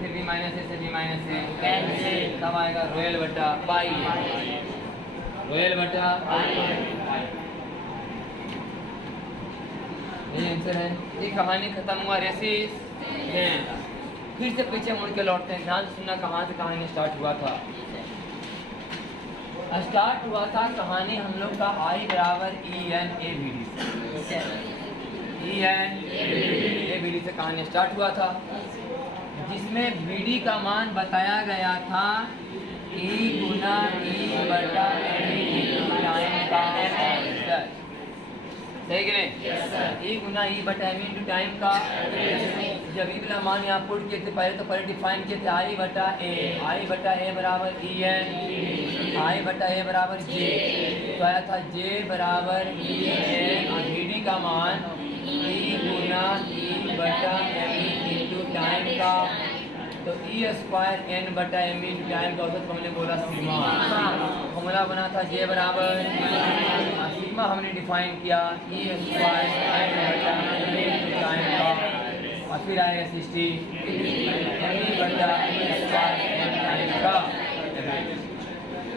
फिर बी माइनस ए से बी माइनस ए तब आएगा रोयल बटा पाई, रोयल बटा ये आंसर है। ये कहानी खत्म हुआ रेसिस है। फिर से पीछे मुड़ के लौटते हैं, ध्यान से सुनना कहाँ से कहानी स्टार्ट हुआ था। स्टार्ट हुआ था कहानी हम लोग का आई बराबर E N A B D से, E N A B D से कहानी स्टार्ट हुआ था, जिसमें बी डी का मान बताया गया था ई गुना ई बटा एम टाइम का औसत, सही कि नहीं? ई गुना ई बटा एम इंटू टाइम का, जब ई वाला मान यहाँ पुट किए थे पहले तो पहले डिफाइन किए थे आई बटा ए बराबर ई एन, आई बटा ए बराबर जे, तो आया था जे बराबर ई एन और वी डी का मान ई गुना ई बटा एम इंटू टाइम का, तो ई स्क्वायर एन बटा एम इंटू टाइम का औसत को हमने बोला सिग्मा, फॉर्मूला बना था जे बराबर सिग्मा हमने डिफाइन किया ई स्क्वायर एन बटा एम इंटू टाइम का, और फिर आएगा 60 एम ई बटा स्क्वायर एन टाइम का,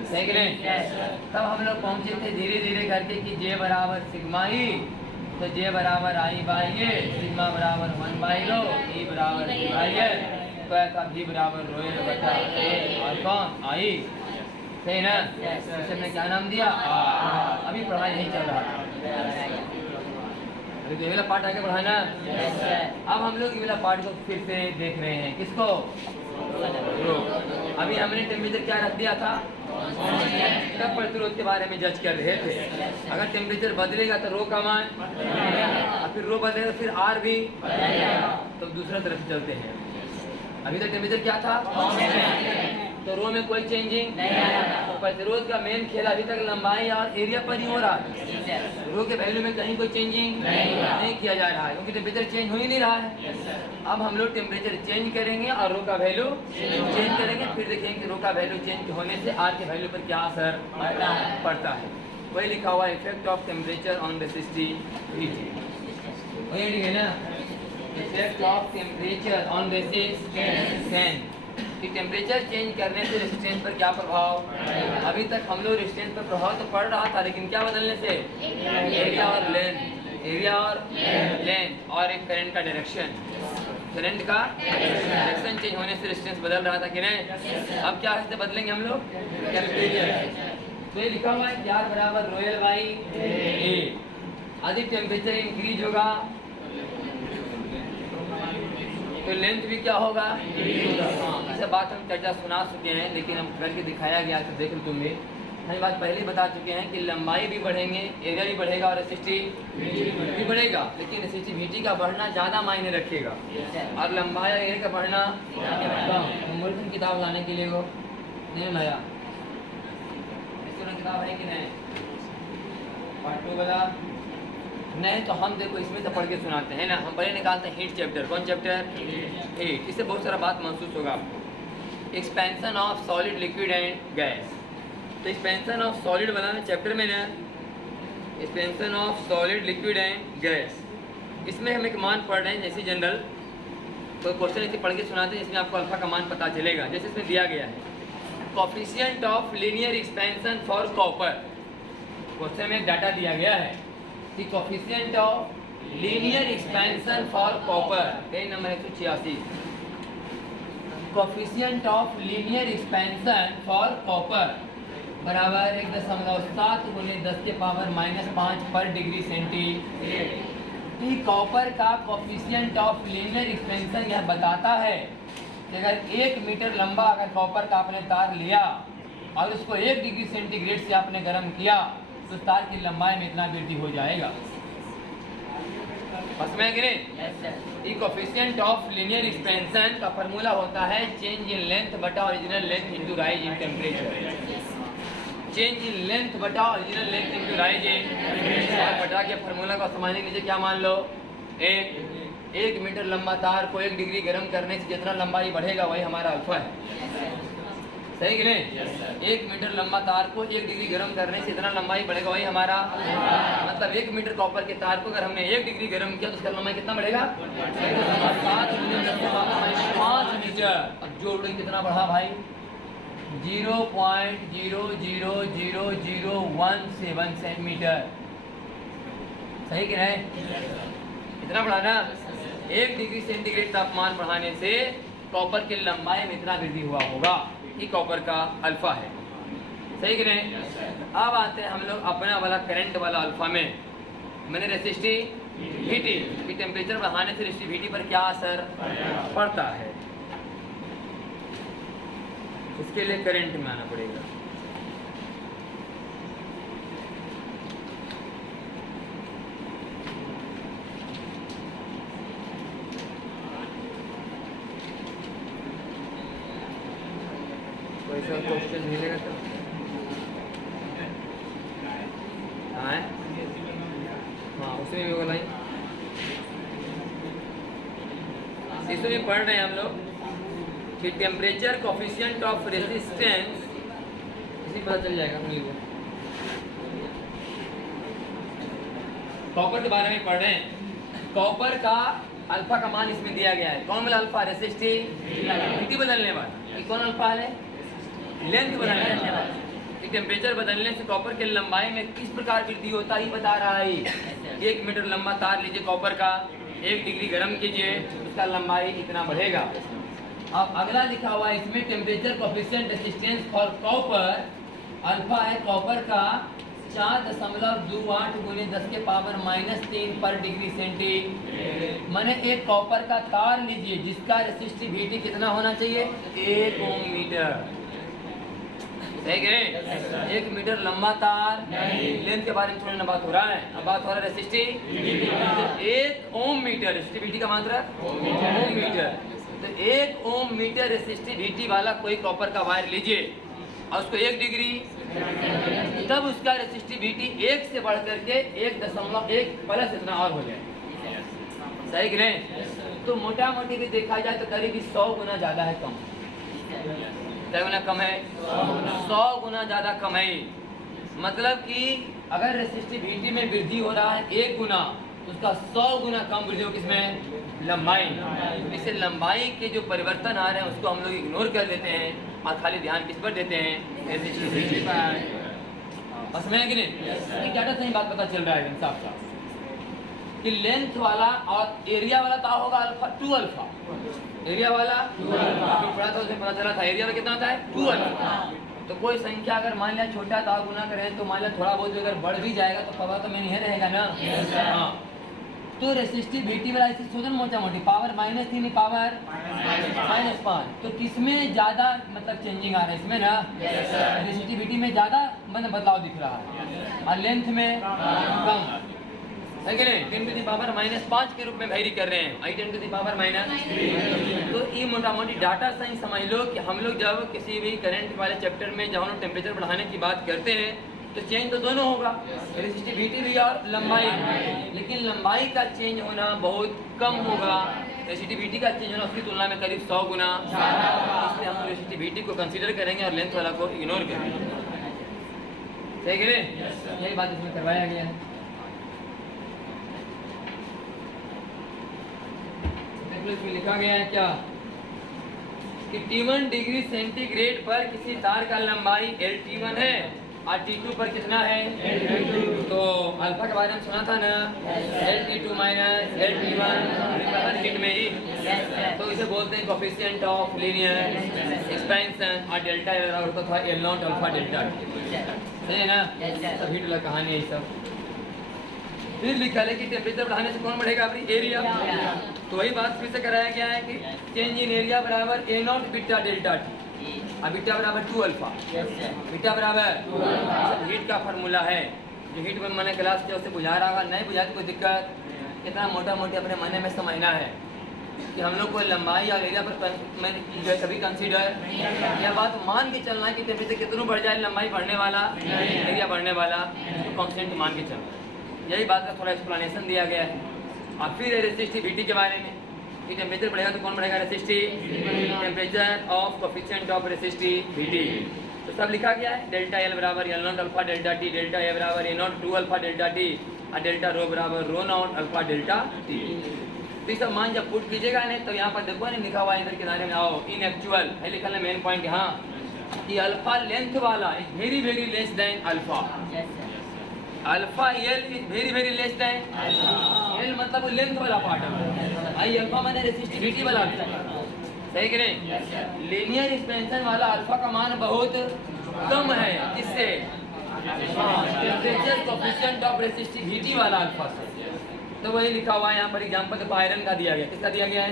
सही कि नहीं? तब हम लोग पहुंचे थे धीरे धीरे करके कि जे बराबर सिग्मा ही, तो जे बराबर आई बाई ए, सिग्मा बराबर 1 बाई रो, ई बराबर बाई ए, तो ऐसा भी बराबर रो ए बटा ए और कौन आई, सही ना? इसे हमने क्या नाम दिया? अभी पढ़ाई नहीं चल रहा था, अभी तो ये वाला पार्ट आगे बढ़ाना। अब हम लोग ये वाला पार्ट को फिर से देख रहे हैं, किसको? रो। अभी हमने टेम्परेचर क्या रख दिया था? तब प्रतिरोध के बारे में जज कर रहे थे, अगर टेम्परेचर बदलेगा तो रो का मान, और फिर रो बदलेगा फिर आर भी, तो दूसरा तरफ चलते हैं। अभी तक टेम्परेचर क्या था? तो रो में कोई चेंजिंग नहीं आया, तो प्रतिरोध का मेन खेल अभी तक लंबाई और एरिया पर ही हो रहा है, रो के वैल्यू में कहीं कोई चेंजिंग नहीं किया जा रहा है, क्योंकि टेम्परेचर चेंज हो ही नहीं रहा है। अब हम लोग टेम्परेचर चेंज करेंगे और रो का वैल्यू चेंज करेंगे, फिर देखेंगे कि रो का वैल्यू चेंज होने से आर के वैल्यू पर क्या असर पड़ता है। वही लिखा हुआ effect of temperature on resistivity, वही लिखे ना, effect of temperature on resistance, कि टेम्परेचर चेंज करने से रेजिस्टेंस पर क्या प्रभाव। अभी तक हम लोग रेजिस्टेंस पर प्रभाव तो पड़ रहा था, लेकिन क्या बदलने से? एरिया और लेंथ और एक करंट का डायरेक्शन, करंट का डायरेक्शन चेंज होने से रेजिस्टेंस बदल रहा था कि नहीं? अब क्या से बदलेंगे हम लोग? टेम्परेचर। तो ये लिखा हुआ है कि आर बराबर रोयल बाई ए, अधिक टेम्परेचर इंक्रीज होगा तो लेंथ भी क्या होगा? ऐसा बात हम चर्चा सुना चुके हैं, लेकिन हम करके दिखाया गया तो देख लो तुम भी, हम बात पहले बता चुके हैं कि लंबाई भी बढ़ेंगे, एरिया भी बढ़ेगा और रेसिस्टिविटी भी बढ़ेगा, लेकिन रेसिस्टिविटी का बढ़ना ज़्यादा मायने रखेगा और लंबाई और एरिया का बढ़ना कम। मुल्क किताब लाने के लिए वो नहीं लाया, किताब है कि नहीं? पार्ट 2 वाला नहीं, तो हम देखो इसमें से पढ़ के सुनाते हैं ना, हम पहले निकालते हैं हीट चैप्टर। कौन चैप्टर? हीट। इससे बहुत सारा बात महसूस होगा आपको। Expansion of solid liquid and gas, तो एक्सपेंशन ऑफ सॉलिड बनाने चैप्टर में ना, expansion of solid liquid and gas, इसमें हम एक मान पढ़ रहे हैं जैसे जनरल, तो क्वेश्चन ऐसे पढ़ के सुनाते हैं जिसमें आपको अल्फा का मान पता चलेगा। जैसे इसमें दिया गया है coefficient of linear expansion for copper, question में डाटा दिया गया है कि coefficient of linear expansion for copper, page number 186, coefficient of linear expansion for copper बराबर 1.7 गुने 10 के पावर -5 पर डिग्री सेंटीग्रेड। कॉपर का कोफिशिएंट ऑफ लीनियर एक्सपेंशन यह बताता है कि अगर 1 मीटर लंबा अगर कॉपर का आपने तार लिया और उसको 1 डिग्री सेंटीग्रेड से आपने गर्म किया तो तार की लंबाई में इतना वृद्धि हो जाएगा। बस में नहीं, कोफिशिएंट ऑफ लीनियर एक्सपेंशन का फार्मूला होता है चेंज इन लेंथ बटा original length into rise in temperature. Change in length बटा original length into rise in temperature. बटा के फार्मूला को समझने के नीचे क्या मान लो, 1 मीटर लंबा तार को 1 डिग्री गर्म करने से जितना लंबाई बढ़ेगा वही हमारा अल्फा है, सही कि नहीं? 1 मीटर लंबा तार को 1 डिग्री गर्म करने से इतना लंबाई बढ़ेगा वही हमारा, मतलब 1 मीटर कॉपर के तार को अगर हमने 1 डिग्री गर्म किया तो उसका लंबाई कितना बढ़ेगा? 5 मीटर। अब जोड़ लो कितना बढ़ा भाई, 0.0000017 सेंटीमीटर, सही कि नहीं? इतना बढ़ा ना, 1 डिग्री सेंटीग्रेड तापमान बढ़ाने से कॉपर की लंबाई में इतना वृद्धि हुआ होगा, ये कॉपर का अल्फा है, सही कि नहीं? अब आते हैं हम लोग अपना वाला करंट वाला अल्फा में, मैंने रेसिस्टिविटी की टेम्परेचर बढ़ाने से रेसिस्टिविटी पर क्या असर पड़ता है। इसके लिए करंट में आना पड़ेगा। कोई सा क्वेश्चन मिलेगा तो हाँ उसमें भी होगा लाइन। इसमें पढ़ रहे हैं हम लोग कि टेम्परेचर कोफिशिएंट ऑफ रेजिस्टेंस, इसी पता चल जाएगा मुझे को। कॉपर के बारे में पढ़ रहे हैं। कॉपर का अल्फा का मान इसमें दिया गया है। कौन वाला अल्फा? रेसिस्टिविटी बदलने वाला। कौन अल्फा है? लेंथ बदलने वाला। टेम्परेचर बदलने से कॉपर के लंबाई में किस प्रकार वृद्धि होता ही बता रहा है। 1 मीटर लंबा तार लीजिए कॉपर का, 1 डिग्री गर्म कीजिए, उसका लंबाई इतना बढ़ेगा। अब अगला लिखा हुआ है इसमें temperature coefficient resistance for copper, alpha है कॉपर का 4.28 गुने 10 के पावर -3 पर डिग्री सेंटीग्रेड। मैंने एक कॉपर का तार लीजिए जिसका रेसिस्टिविटी कितना होना चाहिए? 1 ओम मीटर। सही है? 1 मीटर लंबा तार, लेंथ के बारे में थोड़ी ना बात हो रहा है, अब बात हो रहा है रेसिस्टिविटी। 1 ओम मीटर रेसिस्टिविटी का मात्रा ओम मीटर। तो 1 ओम मीटर रेसिस्टिविटी वाला कोई कॉपर का वायर लीजिए और उसको 1 डिग्री, तब उसका रेसिस्टिविटी 1 से बढ़ करके 1.1 प्लस इतना और हो जाए। सही कि नहीं? तो मोटा मोटी भी देखा जाए तो करीब 100 गुना ज़्यादा है कम। क्या गुना कम है? 100 गुना ज़्यादा कम है। मतलब कि अगर रेसिस्टिविटी में वृद्धि हो रहा है 1 गुना, तो उसका 100 गुना कम वृद्धि हो किसमें? लंबाई। इससे लंबाई के जो परिवर्तन आ रहे हैं उसको हम लोग इग्नोर कर देते हैं और खाली ध्यान किस पर देते हैं? रेसिस्टिविटी पर। बस में है कि नहीं? क्या सही बात पता चल रहा है एकदम साफ साफ कि लेंथ वाला और एरिया वाला क्या होगा? Alpha 2 alpha. एरिया वाला 2 अल्फा। पढ़ा था उसमें पता चला था एरिया वाला कितना होता है? 2 अल्फा। तो कोई संख्या अगर मान लिया छोटा था गुना करें तो मान लिया थोड़ा बहुत अगर बढ़ भी जाएगा तो पता तो नहीं रहेगा ना। हाँ, तो रेसिस्टिविटी वाला इसे सोचो मोटा मोटी पावर -3 पावर -5। तो किसमें ज़्यादा मतलब चेंजिंग आ रहा है? इसमें ना रेसिस्टिविटी में ज़्यादा मतलब बदलाव दिख रहा है और लेंथ में कम है कि नहीं? 10 टू द पावर -5 के रूप में वेरी कर रहे हैं। 10 टू द पावर -3। तो ये मोटा मोटी डाटा सही समझ लो कि हम लोग जब किसी भी करंट वाले चैप्टर में जब हम लोग टेम्परेचर बढ़ाने की बात करते हैं तो चेंज तो दोनों होगा, रेसिस्टिविटी भी और लंबाई, लेकिन लंबाई का चेंज होना बहुत कम होगा, रेसिस्टिविटी का चेंज होना उसकी तुलना में करीब 100 गुना। इसलिए हम रेसिस्टिविटी को कंसीडर करेंगे और लेंथ वाला को इग्नोर करेंगे। सही है? यही बात इसमें करवाया गया है। में लिखा गया है क्या कि T1 डिग्री सेंटीग्रेड पर किसी तार का लंबाई L1 है और T2 पर कितना है? तो अल्फा के बारे में सुना था ना, L2 माइनस L1 किट में ही। तो इसे बोलते हैं कोफिशिएंट ऑफ लीनियर एक्सपेंशन और डेल्टा होता था L0 अल्फा डेल्टा। सही है ना? सभी टूला कहानी है सब। फिर लिखा है कि टेम्परेचर बढ़ाने से कौन बढ़ेगा? अपनी एरिया। तो वही बात फिर से कराया गया है कि चेंज इन एरिया बराबर A0 बीटा डेल्टा T और बीटा बराबर 2 अल्फा। बीटा बराबर हीट का फार्मूला है जो हीट में मैंने क्लास किया उससे बुझा रहा होगा, नहीं बुझा तो कोई दिक्कत। कितना मोटा मोटी अपने मन में समझना है कि हम लोग को लंबाई और एरिया पर मैंने कभी कंसीडर यह बात मान के चलना है कि टेम्परेचर कितना बढ़ जाए, लंबाई बढ़ने वाला एरिया बढ़ने वाला, तो कॉन्स्टेंट मान के चलना। यही बात का थोड़ा एक्सप्लेनेशन दिया गया है। और फिर रेसिस्टिविटी के बारे में कि टेम्परेचर बढ़ेगा तो कौन बढ़ेगा? Resistivity, temperature of coefficient of resistivity. तो सब लिखा गया है। डेल्टा L बराबर L0 alpha delta T, delta A बराबर A0 2 अल्फा डेल्टा T और डेल्टा रो बराबर रो नॉट अल्फा डेल्टा T। तो ये सब मान जब पुट कीजिएगा नहीं तो यहाँ पर देखो नहीं लिखा हुआ है इधर किनारे में आओ इन एक्चुअल है लिखा है मेन पॉइंट यहाँ कि अल्फा लेंथ वाला is very very less than alpha. Alpha L is very very less than L, मतलब लेंथ वाला पार्ट है। आई अल्फा माने रेसिस्टिविटी वाला अल्फा। सही कि नहीं? लीनियर एक्सपेंशन वाला अल्फा का मान बहुत कम है, जिससे टेम्परेचर कोफिशिएंट ऑफ रेसिस्टिविटी वाला अल्फा से। तो वही लिखा हुआ है यहाँ पर एग्जांपल देखो आयरन का दिया गया। किसका दिया गया है?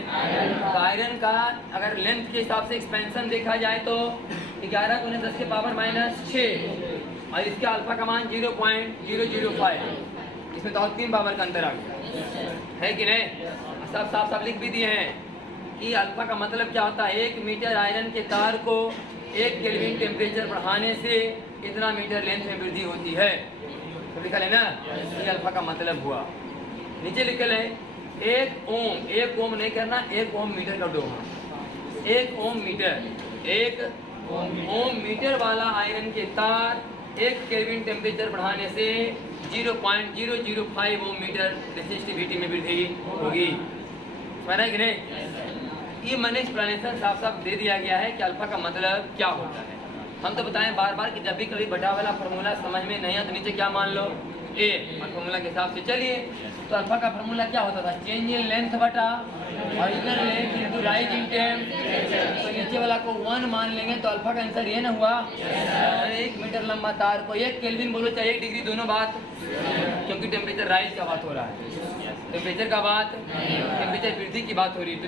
आयरन का अगर लेंथ के हिसाब से एक्सपेंशन देखा जाए तो 11 को 10 के पावर -6 और इसके अल्फा का मान 0.005। इसमें तो और 3 पावर का अंतर आ गया है कि नहीं। सब साफ लिख भी दिए हैं कि अल्फा का मतलब क्या होता है, 1 मीटर आयरन के तार को 1 केल्विन टेम्परेचर बढ़ाने से इतना मीटर लेंथ में वृद्धि होती है। तो लिखा है ना, ये अल्फा का मतलब हुआ। नीचे लिखल है 1 ओम नहीं करना, 1 ओम मीटर का डोहा, 1 ओम मीटर वाला आयरन के तार 1 केल्विन टेम्परेचर बढ़ाने से 0.005 ओम मीटर रेसिस्टिविटी में वृद्धि होगी। समझ रहे कि नहीं। ये मैंने एक्सप्लेनेशन साफ दे दिया गया है कि अल्फा का मतलब क्या होता है। हम तो बताएं बार कि जब भी कभी बटा वाला फार्मूला समझ में नहीं आया तो नीचे क्या मान लो, ए, और फार्मूला के हिसाब से चलिए। तो अल्फा का फार्मूला क्या होता था, चेंज इन लेंथ बटा ओरिजिनल लेंथ इनटू राइज इन टेम्प। तो नीचे वाला को 1 मान लेंगे तो अल्फा का आंसर ये ना हुआ। 1 मीटर लंबा तार को 1 केल्विन बोलो चाहे 1 डिग्री, दोनों बात, क्योंकि टेम्परेचर राइज का बात हो रहा है, टेम्परेचर का बात, टेम्परेचर वृद्धि की बात हो रही है।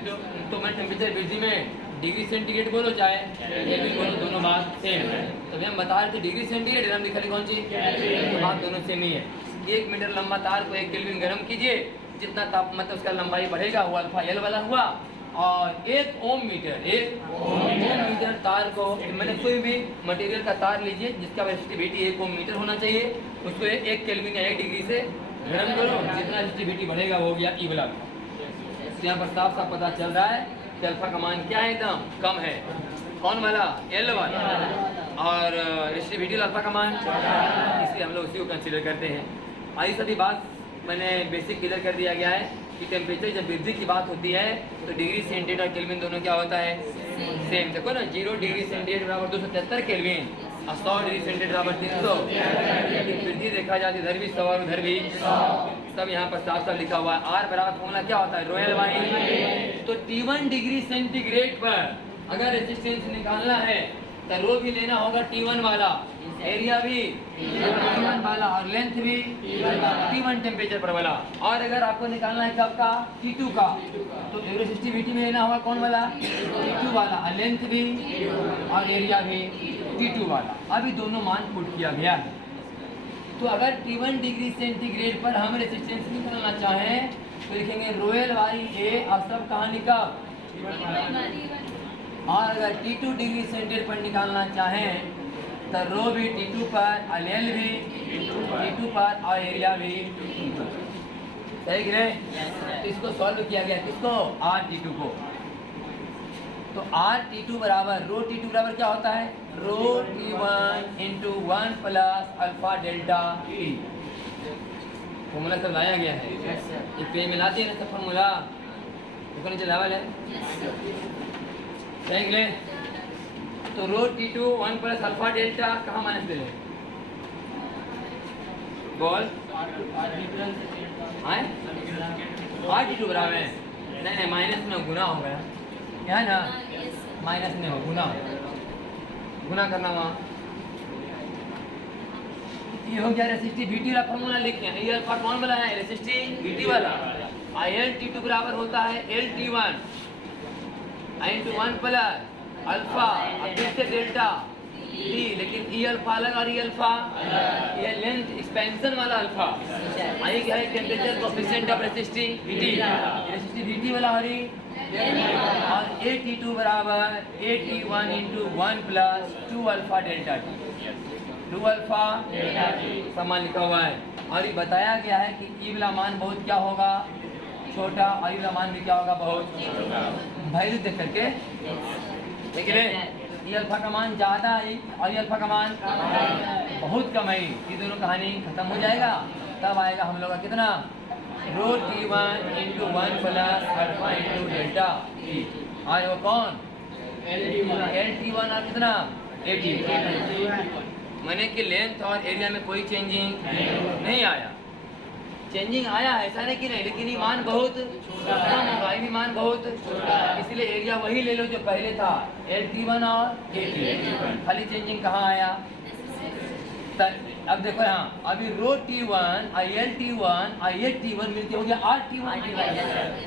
तो मैं टेम्परेचर वृद्धि में डिग्री सेंटीग्रेड बोलो चाहे केल्विन बोलो, दोनों बात सेम है। तो हम बता रहे थे डिग्री सेंटीग्रेड, हम लिखा कौन सी, तो बात दोनों सेम ही है। 1 मीटर लंबा तार को 1 केल्विन गर्म कीजिए, जितना तापमान मतलब उसका लंबाई बढ़ेगा वो अल्फा एल वाला हुआ। और 1 ओम मीटर तार को, मैंने कोई भी मटेरियल का तार लीजिए जिसका रेसिस्टिविटी 1 ओम मीटर होना चाहिए, उसको 1 केल्विन या 1 डिग्री से गर्म करो, जितना रेसिस्टिविटी बढ़ेगा वो हो गया ई वाला। तो यहाँ पर साफ पता चल रहा है कि अल्फा का मान क्या है, एकदम कम है। कौन वाला, एल वाला, और रेसिस्टिविटी अल्फा का मान, इसलिए हम लोग उसी को कंसीडर करते हैं। आई सभी बात मैंने बेसिक क्लियर कर दिया गया है कि टेम्परेचर जब वृद्धि की बात होती है तो डिग्री सेंटीग्रेड और केल्विन दोनों क्या होता है, सेम। देखो ना, 0 डिग्री सेंटीग्रेड बराबर 273 केल्विन और 100 डिग्री सेंटीग्रेड बराबर 300। वृद्धि देखा जाती है, इधर भी 100 और उधर भी 100। सब यहाँ पर साफ लिखा हुआ है। आर बराबर फॉर्मूला क्या होता है, रोयल वाइन। तो T1 डिग्री सेंटीग्रेड पर अगर रेजिस्टेंस निकालना है तो रो भी लेना होगा T1 वाला, एरिया भी T1 वाला और लेंथ भी T1 टेम्परेचर पर वाला। और अगर आपको निकालना है कब का, T2 का, तो रेसिस्टिविटी में लेना होगा कौन वाला, T2 वाला, और लेंथ भी और एरिया भी T2 वाला। अभी दोनों मान पुट किया गया है। तो अगर T1 डिग्री सेंटीग्रेड पर हम रेसिस्टेंस निकालना चाहें तो लिखेंगे रोयल वाई ए और सब कहानी का। और अगर T2 डिग्री सेंटीग्रेड पर निकालना चाहें तो रो भी T2 पर और एल भी T2 पर और एरिया भी T2 पर। सही कि नहीं। तो इसको सॉल्व किया गया, किसको, RT2 को। तो RT2 बराबर रो T2 बराबर क्या होता है, रो T1 into 1 plus alpha delta T। Formula सब लाया गया है, ये पेज में लाती है ना सब फॉर्मूला, ऊपर नीचे लेवल है। सही कि नहीं। तो रो T2 1 प्लस अल्फा डेल्टा कहाँ माइनस ले लें, बोल, RT2 बराबर है, नहीं माइनस में गुना हो गया, क्या है ना, माइनस में हो, गुना करना वहाँ। ये हो गया रेसिस्टिविटी वाला फॉर्मूला लिखे हैं। ये अल्फा कौन वाला है, रेसिस्टिविटी वाला। LT2 बराबर होता है LT1 इंटू 1 प्लस अल्फा फिर से डेल्टा टी, लेकिन ई अल्फा अलग और ई अल्फा, ये लेंथ एक्सपेंशन वाला अल्फा। आई क्या है, टेम्परेचर कोएफिशिएंट ऑफ रेसिस्टिविटी वाला हरी। और AT2 बराबर AT1 into 1 plus 2 alpha delta T, 2 alpha समान लिखा हुआ है। और ये बताया गया है कि ई वाला मान बहुत क्या होगा, छोटा, और ई वाला मान भी क्या होगा, बहुत छोटा। वैल्यू देख करके ठीक है। ये अल्फा का मान ज़्यादा है और ये अल्फा का मान बहुत कम है, ये दोनों कहानी खत्म हो जाएगा। तब आएगा हम लोग का कितना, रो T1 into 1 plus alpha into delta T. और वो कौन, LT1 और कितना AT2। मैंने कि लेंथ और एरिया में कोई चेंजिंग नहीं आया, चेंजिंग आया है ऐसा नहीं कि नहीं, लेकिन ये मान बहुत कम होगा, ये मान बहुत, इसलिए एरिया वही ले लो जो पहले था, LT1 और AT2। खाली चेंजिंग कहाँ आया। अब देखो यहाँ, अभी रो T1 और LT1 और AT1 मिलके हो गया RT1।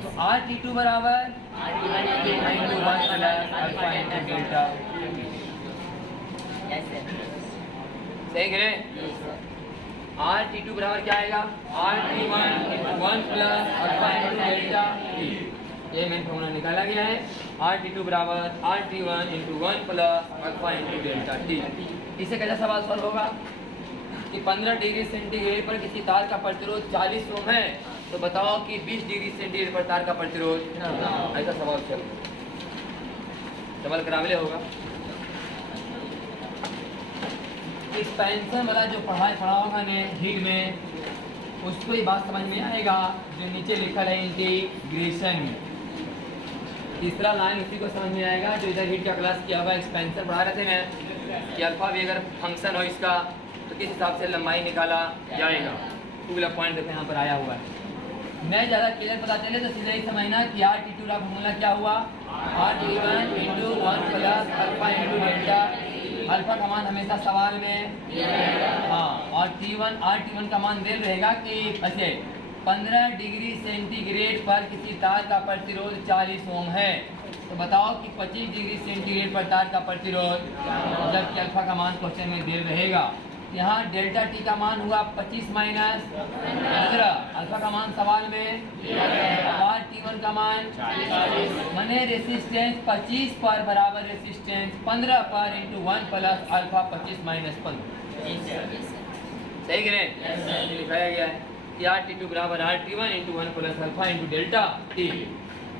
तो RT2 बराबर 1 प्लस अल्फा इंटू डेल्टा। सही करें। RT2 बराबर क्या आएगा? RT1 × 1 plus alpha × delta T. ये मेन फॉर्मूला निकाला गया है। RT2 बराबर RT1 × 1 plus alpha × delta T. इसे कैसा सवाल सॉल्व होगा कि 15 डिग्री सेंटीग्रेड पर किसी तार का प्रतिरोध 40 ओम है, तो बताओ कि 20 डिग्री सेंटीग्रेड पर तार का प्रतिरोध, ऐसा सवाल सवाल करावले होगा। एक्सपेंशन वाला जो पढ़ा होगा ने हीट में, उसको ये बात समझ में आएगा जो नीचे लिखा है इंटीग्रेशन में। तीसरा लाइन उसी को समझ में आएगा जो इधर हीट का क्लास किया हुआ। एक्सपेंशन पढ़ा रहे थे मैं कि अल्फा भी अगर फंक्शन हो इसका तो किस हिसाब से लंबाई निकाला जाएगा। टू वाला पॉइंट देखो यहाँ पर आया हुआ है। मैं ज़्यादा क्लियर पता चले तो सीधा ही समझना कि RT2 का फॉर्मूला क्या हुआ? RT1 × 1 plus alpha × delta. Alpha का मान हमेशा सवाल में और RT1 का मान दे रहेगा कि ऐसे 15 डिग्री सेंटीग्रेड पर किसी तार का प्रतिरोध 40 ओम है, तो बताओ कि 25 डिग्री सेंटीग्रेड पर तार का प्रतिरोध, जबकि अल्फा का मान क्वेश्चन में दे रहेगा। यहाँ डेल्टा टी का मान हुआ 25 माइनस 15, अल्फा का मान सवाल में, और T1 का मान माने रेसिस्टेंस 25 पर बराबर रेसिस्टेंस 15 पर × 1 प्लस अल्फा 25 माइनस 15। सही करें? लिखाया गया है कि RT2 बराबर RT1 × 1 plus alpha × delta T.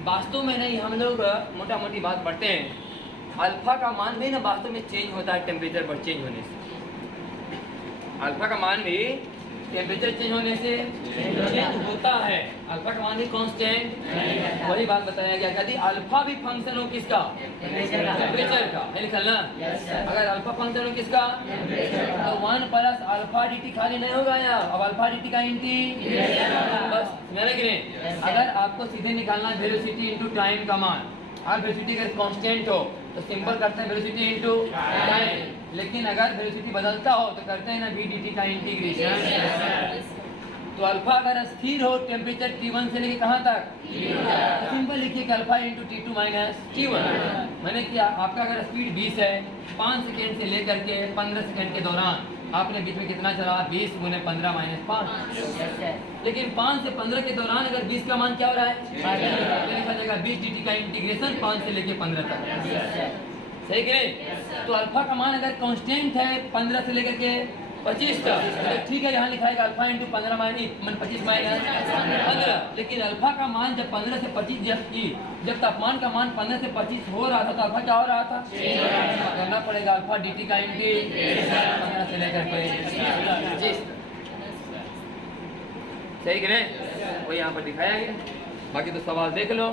वास्तव में नहीं, हम लोग मोटा मोटी बात पढ़ते हैं, अल्फा का मान भी ना वास्तव में चेंज होता है टेम्परेचर पर चेंज होने से। अल्फा का मान भी टेम्परेचर चेंज होने से चेंज होता है। अल्फा का मान भी कांस्टेंट, वही बात बताया गया। यदि अल्फा भी फंक्शन हो किसका? टेम्परेचर का है लिखल ना। अगर अल्फा फंक्शन हो किसका? तो 1 प्लस अल्फा dt खाली नहीं होगा यहाँ, अब अल्फा dt का इंटीग्रेशन बस मेरे कि नहीं। अगर आपको सीधे निकालना वेलोसिटी इंटू टाइम का मान, और वेलोसिटी अगर कांस्टेंट हो तो सिंपल करते हैं वेलोसिटी इंटू टाइम, लेकिन अगर वेलोसिटी बदलता हो तो करते हैं ना v dt का इंटीग्रेशन। तो अल्फा अगर स्थिर हो टेम्परेचर T1 से लेके कहाँ तक, तो सिंपल लिखिए कि alpha into T2 minus T1। मैंने कि आपका अगर स्पीड 20 है, 5 सेकेंड से लेकर के 15 सेकेंड के दौरान आपने बीच में कितना चला? 20 × 15 माइनस 5। लेकिन 5 से 15 के दौरान अगर 20 का मान क्या हो रहा है? लिखा जाएगा 20 dt का इंटीग्रेशन 5 से लेके 15 तक। सही कि नहीं? तो अल्फा का मान अगर कांस्टेंट है 15 से लेकर के 25 तक, तो ठीक है, यहाँ लिखा है अल्फा इंटू 15 माइनस 25 माइनस 15। लेकिन अल्फा का मान जब 15 से 25 जब तापमान का मान 15 से 25 हो रहा था तो अल्फा क्या हो रहा था? करना पड़ेगा अल्फा dt का इंटीग्रेशन 15 से लेकर के 25। सही कि नहीं? वही यहाँ पर दिखाया गया। बाकी तो सवाल देख लो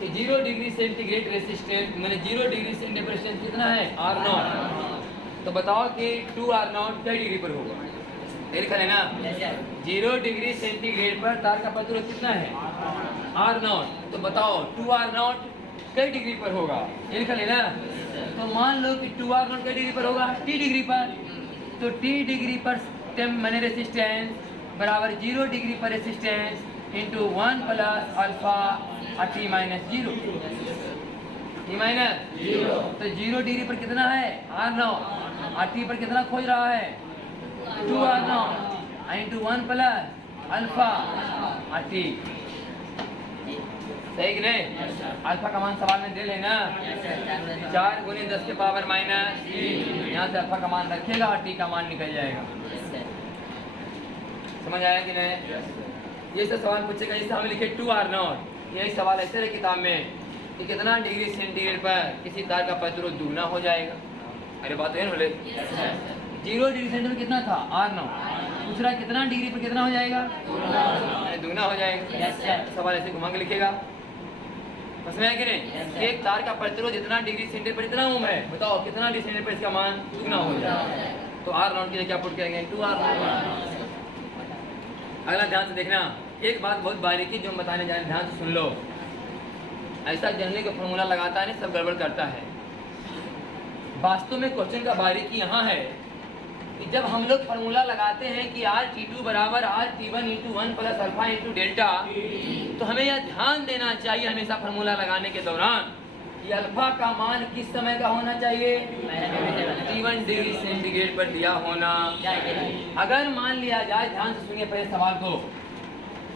कि 0 डिग्री सेंटीग्रेड रेसिस्टेंस मैंने 0 डिग्री सेंटीग्रेड कितना है? R0। तो बताओ कि 2R0 कई डिग्री पर होगा? लिखा है ना 0 डिग्री सेंटीग्रेड पर तार का प्रतिरोध कितना है? R0। तो बताओ 2R0 कई डिग्री पर होगा? लिखा है ना। तो मान लो कि 2R0 कई डिग्री पर होगा? T डिग्री पर। तो T डिग्री पर मैंने रेसिस्टेंस बराबर 0 डिग्री पर resistance into 1 plus alpha T minus 0। T minus 0। तो 0 डिग्री पर कितना है? R0। T पर कितना खोज रहा है? 2R0 into 1 plus alpha T। सही कि नहीं? अल्फा का मान सवाल में दे लेना 4 × 10 के पावर माइनस, यहाँ से अल्फा का मान रखेगा और T का मान निकल जाएगा। समझ आया कि नहीं? ये सब सवाल पूछेगा। जैसे हम लिखे 2R0, यही सवाल ऐसे रहे किताब में कि कितना डिग्री सेंटीग्रेड पर किसी तार का प्रतिरोध दुगना हो जाएगा। अरे बात है ना बोले 0 डिग्री सेंटीग्रेड कितना था? R0। दूसरा कितना डिग्री पर कितना हो जाएगा? दुगना हो जाएगा। सवाल ऐसे घुमा के लिखेगा। समझ में आया कि नहीं? एक तार का प्रतिरोध इतना डिग्री सेंटीग्रेड पर इतना ओम है, बताओ कितना डिग्री सेंटीग्रेड पर इसका मान दुगना हो जाएगा। तो R0 के लिए क्या पुट करेंगे? 2R0। अगला ध्यान से देखना, एक बात बहुत बारीकी जो हम बताने जा रहे हैं, ध्यान से सुन लो। ऐसा जनरली का फॉर्मूला लगाता है नहीं, सब गड़बड़ करता है। वास्तव में क्वेश्चन का बारीकी यहाँ है कि जब हम लोग फॉर्मूला लगाते हैं कि RT2 बराबर RT1 × 1 प्लस अल्फा × डेल्टा, तो हमें यह ध्यान देना चाहिए हमेशा फॉर्मूला लगाने के दौरान कि अल्फा का मान किस समय का होना चाहिए? T1 डिग्री सेंटीग्रेड पर दिया होना। अगर मान लिया जाए, ध्यान से सुनिए पहले सवाल को,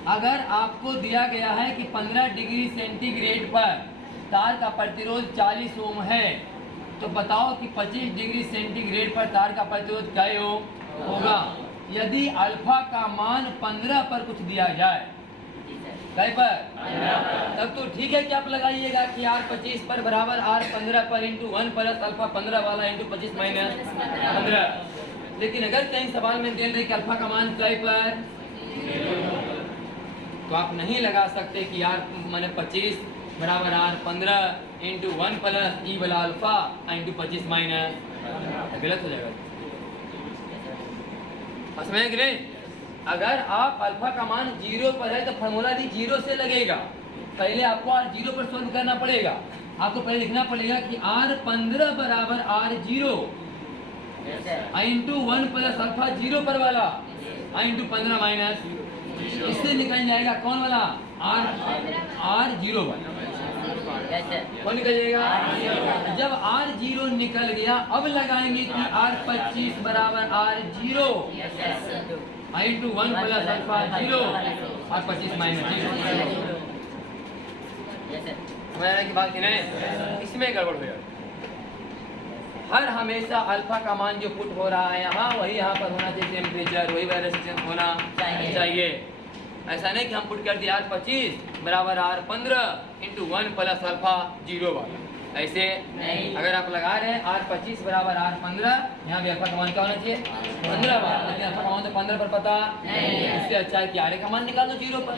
अगर आपको दिया गया है कि 15 डिग्री सेंटीग्रेड पर तार का प्रतिरोध 40 ओम है, तो बताओ कि 25 डिग्री सेंटीग्रेड पर तार का प्रतिरोध क्या ओम होगा? यदि अल्फा का मान 15 पर कुछ दिया जाए, कई पर, तब तो ठीक है कि आप लगाइएगा कि R25 पर बराबर R15 पर इंटू 1 प्लस अल्फा 15 वाला इंटू 25 माइनस 15। लेकिन अगर कहीं सवाल में दे रहे कि अल्फा का मान कई पर, तो आप नहीं लगा सकते कि R माने 25 बराबर R15 इंटू 1 प्लस ई वाला अल्फा इंटू 25 माइनस, गलत हो जाएगा। समझ गए? अगर आप अल्फा का मान 0 पर है तो फार्मूला भी 0 से लगेगा। पहले आपको R0 पर सोल्व करना पड़ेगा। आपको पहले लिखना पड़ेगा कि R15 बराबर R0 इंटू 1 प्लस अल्फा 0 पर वाला इंटू 15 माइनस, इससे निकल जाएगा कौन वाला? R0 वाला। कौन निकल जाएगा? जब R0 निकल गया, अब लगाएंगे कि R25 बराबर R0 इंटू 1 प्लस अल्फा 0 और 25 माइनस 0। समझ की बात की नहीं? इसमें गड़बड़ हो जाएगा। हर हमेशा अल्फा का मान जो पुट हो रहा है यहाँ, वही यहाँ पर होना चाहिए। टेम्परेचर वही रेजिस्टेंस होना चाहिए। ऐसा नहीं कि हम पुट कर दिया R25 बराबर R15 इंटू 1 प्लस अल्फा 0 वाला, ऐसे नहीं। अगर आप लगा रहे हैं R25 बराबर R15, यहाँ भी अल्फा का मान क्या होना चाहिए? 15 बार, लेकिन अल्फा का मान तो 15 पर पता नहीं। इससे अच्छा है कि आर का मान निकाल दो 0 पर।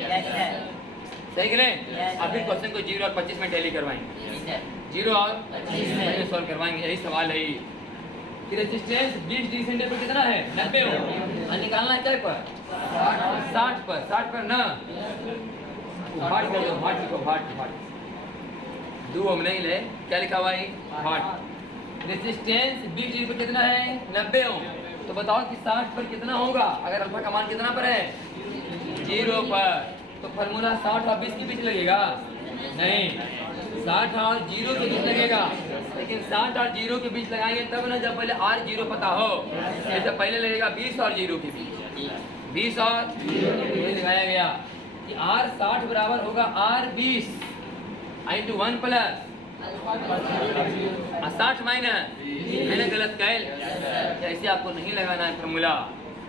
सही करें? अब फिर क्वेश्चन को 0 और 25 में टैली करवाएंगे, 0 और 25 में सॉल्व करवाएंगे। यही सवाल है। कि रेजिस्टेंस 20 डिग्री सेंटीग्रेड पर कितना है? 90 ओम। निकालना है क्या पर? 60 पर। 60 पर ना, भाट कर दो, भाट लिखो, भाट 2 ओम नहीं ले, क्या लिखा हुआ है? भाट। रेजिस्टेंस 20 डिग्री पर कितना है? 90 ओम। तो बताओ कि 60 पर कितना होगा? अगर अल्फा का मान कितना पर है? 0 पर। तो फार्मूला 60 और 20 के बीच लगेगा? नहीं, 60 और 0 के बीच लगेगा। लेकिन 60 और 0 के बीच लगाएंगे तब ना, जब पहले R0 पता हो। जैसे पहले लगेगा 20 और 0 के बीच, 20 और 0 लगाया गया कि R60 बराबर होगा R20 इंटू 1 प्लस 60 माइनस, मैंने गलत कह, ऐसे आपको नहीं लगाना है फार्मूला,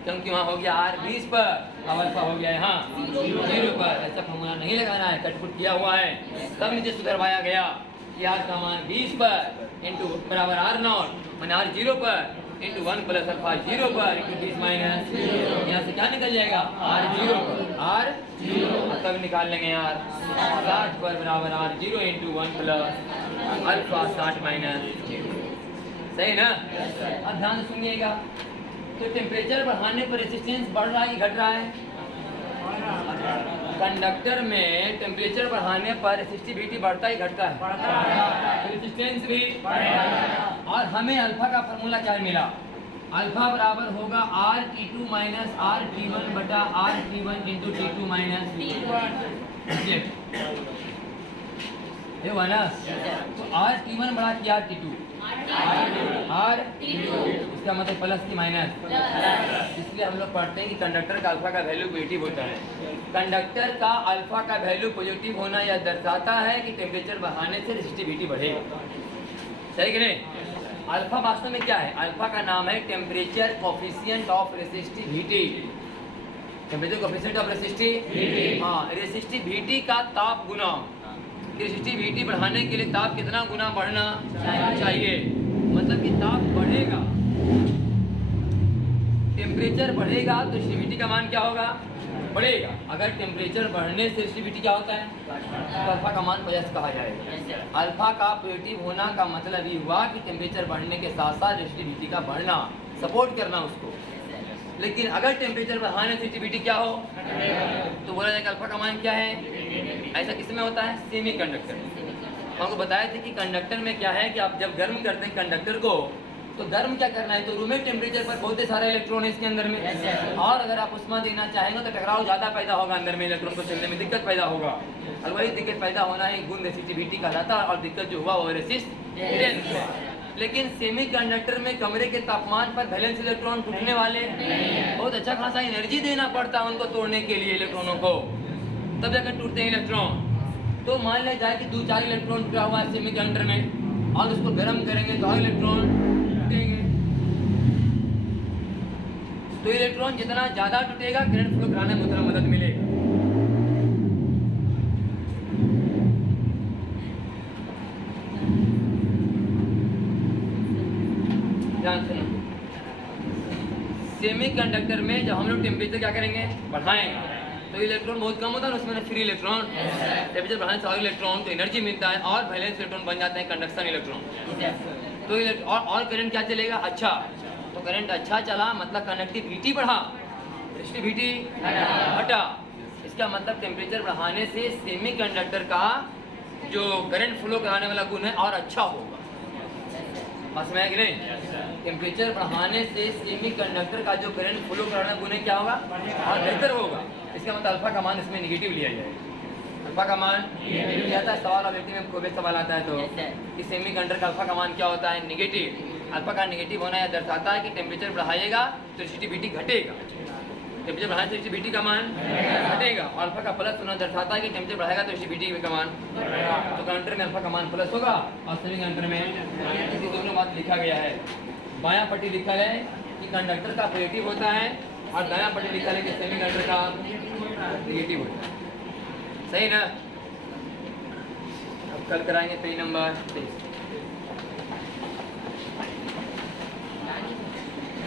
क्योंकि वहाँ हो गया R20 पर, अब अल्फा हो गया यहाँ 0 पर। ऐसा फार्मूला नहीं लगाना है, कटपुट किया हुआ है। तब नीचे सुधरवाया गया कि R का मान 20 पर इंटू बराबर R0 मैंने R0 पर इंटू 1 प्लस अल्फा 0 पर इंटू 20 माइनस, यहाँ से क्या निकल जाएगा? R0 पर, R0 तब निकाल लेंगे यार 60 पर बराबर R0 into 1 plus alpha 60 minus 0। सही ना? अब ध्यान से सुनिएगा। तो टेम्परेचर बढ़ाने पर रेजिस्टेंस बढ़ रहा है कि घट रहा है? कंडक्टर में टेम्परेचर बढ़ाने पर रेसिस्टिविटी बढ़ता ही घटता है? रेजिस्टेंस भी। और हमें अल्फा का फार्मूला क्या मिला? अल्फा बराबर होगा RT2 माइनस RT1 बटा RT1 into T2 minus T1। ये हुआ ना? तो RT1 बड़ा कि RT2? इसका मतलब प्लस की माइनस। इसलिए हम लोग पढ़ते हैं कि कंडक्टर का अल्फा का वैल्यू पॉजिटिव होता है। कंडक्टर का अल्फा का वैल्यू पॉजिटिव होना यह दर्शाता है कि टेम्परेचर बढ़ाने से रेसिस्टिविटी बढ़ेगा। सही कि नहीं? अल्फा वास्तव में क्या है? अल्फा का नाम है temperature coefficient of resistivity. Temperature coefficient of resistivity, हाँ, रेसिस्टिविटी का ताप गुना। रेसिस्टिविटी बढ़ाने के लिए ताप कितना गुना बढ़ना चाहिए? मतलब कि ताप बढ़ेगा, टेम्परेचर बढ़ेगा तो रेसिस्टिविटी का मान क्या होगा? बढ़ेगा। अगर टेम्परेचर बढ़ने से रेसिस्टिविटी क्या होता है? तो अल्फा का मान प्लस कहा जाएगा। अल्फा का पॉजिटिव होना का मतलब ये हुआ कि टेम्परेचर बढ़ने के साथ साथ रेसिस्टिविटी का बढ़ना, सपोर्ट करना उसको। लेकिन अगर टेम्परेचर बढ़ाने से रेसिस्टिविटी क्या हो, तो बोला जाएगा अल्फा का मान क्या है? ऐसा किसमें होता है? सेमी कंडक्टर में। हमको बताया था कि कंडक्टर में क्या है कि आप जब गर्म करते हैं कंडक्टर को, तो गर्म क्या करना है, तो रूम टेम्परेचर पर बहुत ही सारे इलेक्ट्रॉन है इसके अंदर में, और अगर आप उष्मा देना चाहेंगे तो टकराव ज़्यादा पैदा होगा, अंदर में इलेक्ट्रॉन को चलने में दिक्कत पैदा होगा, और वही दिक्कत पैदा होना है गुण रेसिस्टिविटी कहलाता है, और दिक्कत जो हुआ वो रेसिस्टेंस। लेकिन सेमीकंडक्टर में कमरे के तापमान पर वैलेंस इलेक्ट्रॉन टूटने वाले, बहुत अच्छा खासा एनर्जी देना पड़ता है उनको तोड़ने के लिए इलेक्ट्रॉनों को, तब जाकर टूटते हैं इलेक्ट्रॉन। तो मान लिया जाए कि 2-4 इलेक्ट्रॉन टूटा हुआ है सेमीकंडक्टर में, और उसको गर्म करेंगे तो और इलेक्ट्रॉन टूटेंगे। तो इलेक्ट्रॉन जितना ज़्यादा टूटेगा करंट फ्लो कराने में उतना मदद मिलेगा। ध्यान सुनो, सेमीकंडक्टर में जब हम लोग टेम्परेचर क्या करेंगे, बढ़ाएंगे, तो इलेक्ट्रॉन बहुत कम होता है उसमें फ्री इलेक्ट्रॉन, टेम्परेचर बढ़ाने से और इलेक्ट्रॉन तो एनर्जी मिलता है, और वैलेंस इलेक्ट्रॉन बन जाते हैं कंडक्शन इलेक्ट्रॉन। तो और करंट क्या चलेगा, अच्छा, तो करंट अच्छा चला मतलब कनेक्टिविटी बढ़ा, रेसिस्टिविटी घटा। इसका मतलब टेम्परेचर बढ़ाने से सेमीकंडक्टर का जो करंट फ्लो कराने वाला गुण है और अच्छा होगा। बस में कि नहीं, टेम्परेचर बढ़ाने से सेमीकंडक्टर का जो करंट फ्लो कराने गुण है क्या होगा, और बेहतर होगा। इसका मतलब अल्फा का मान इसमें निगेटिव लिया जाएगा, अल्फा का मान निगेटिव आता है। सवाल व्यक्ति में खूब सवाल आता है तो कि सेमीकंडक्टर का अल्फा का मान क्या होता है, निगेटिव। अल्फा का निगेटिव होना यह दर्शाता है कि टेम्परेचर बढ़ाएगा तो रेसिस्टिविटी घटेगा, टेम्परेचर बढ़ाने से रेसिस्टिविटी का मान घटेगा, और अल्फा का प्लस होना दर्शाता है कि टेम्परेचर बढ़ाएगा तो रेसिस्टिविटी का मान, तो कंडक्टर में अल्फा का मान प्लस होगा, और सेमीकंडक्टर में इसी दोनों बात लिखा गया है। बायां पट्टी लिखा है कि कंडक्टर का पॉजिटिव होता है, और दायां पट्टी लिखा है कि सेमीकंडक्टर का नेगेटिव होता है। सही ना? अब कल कराएंगे पेज नंबर 23।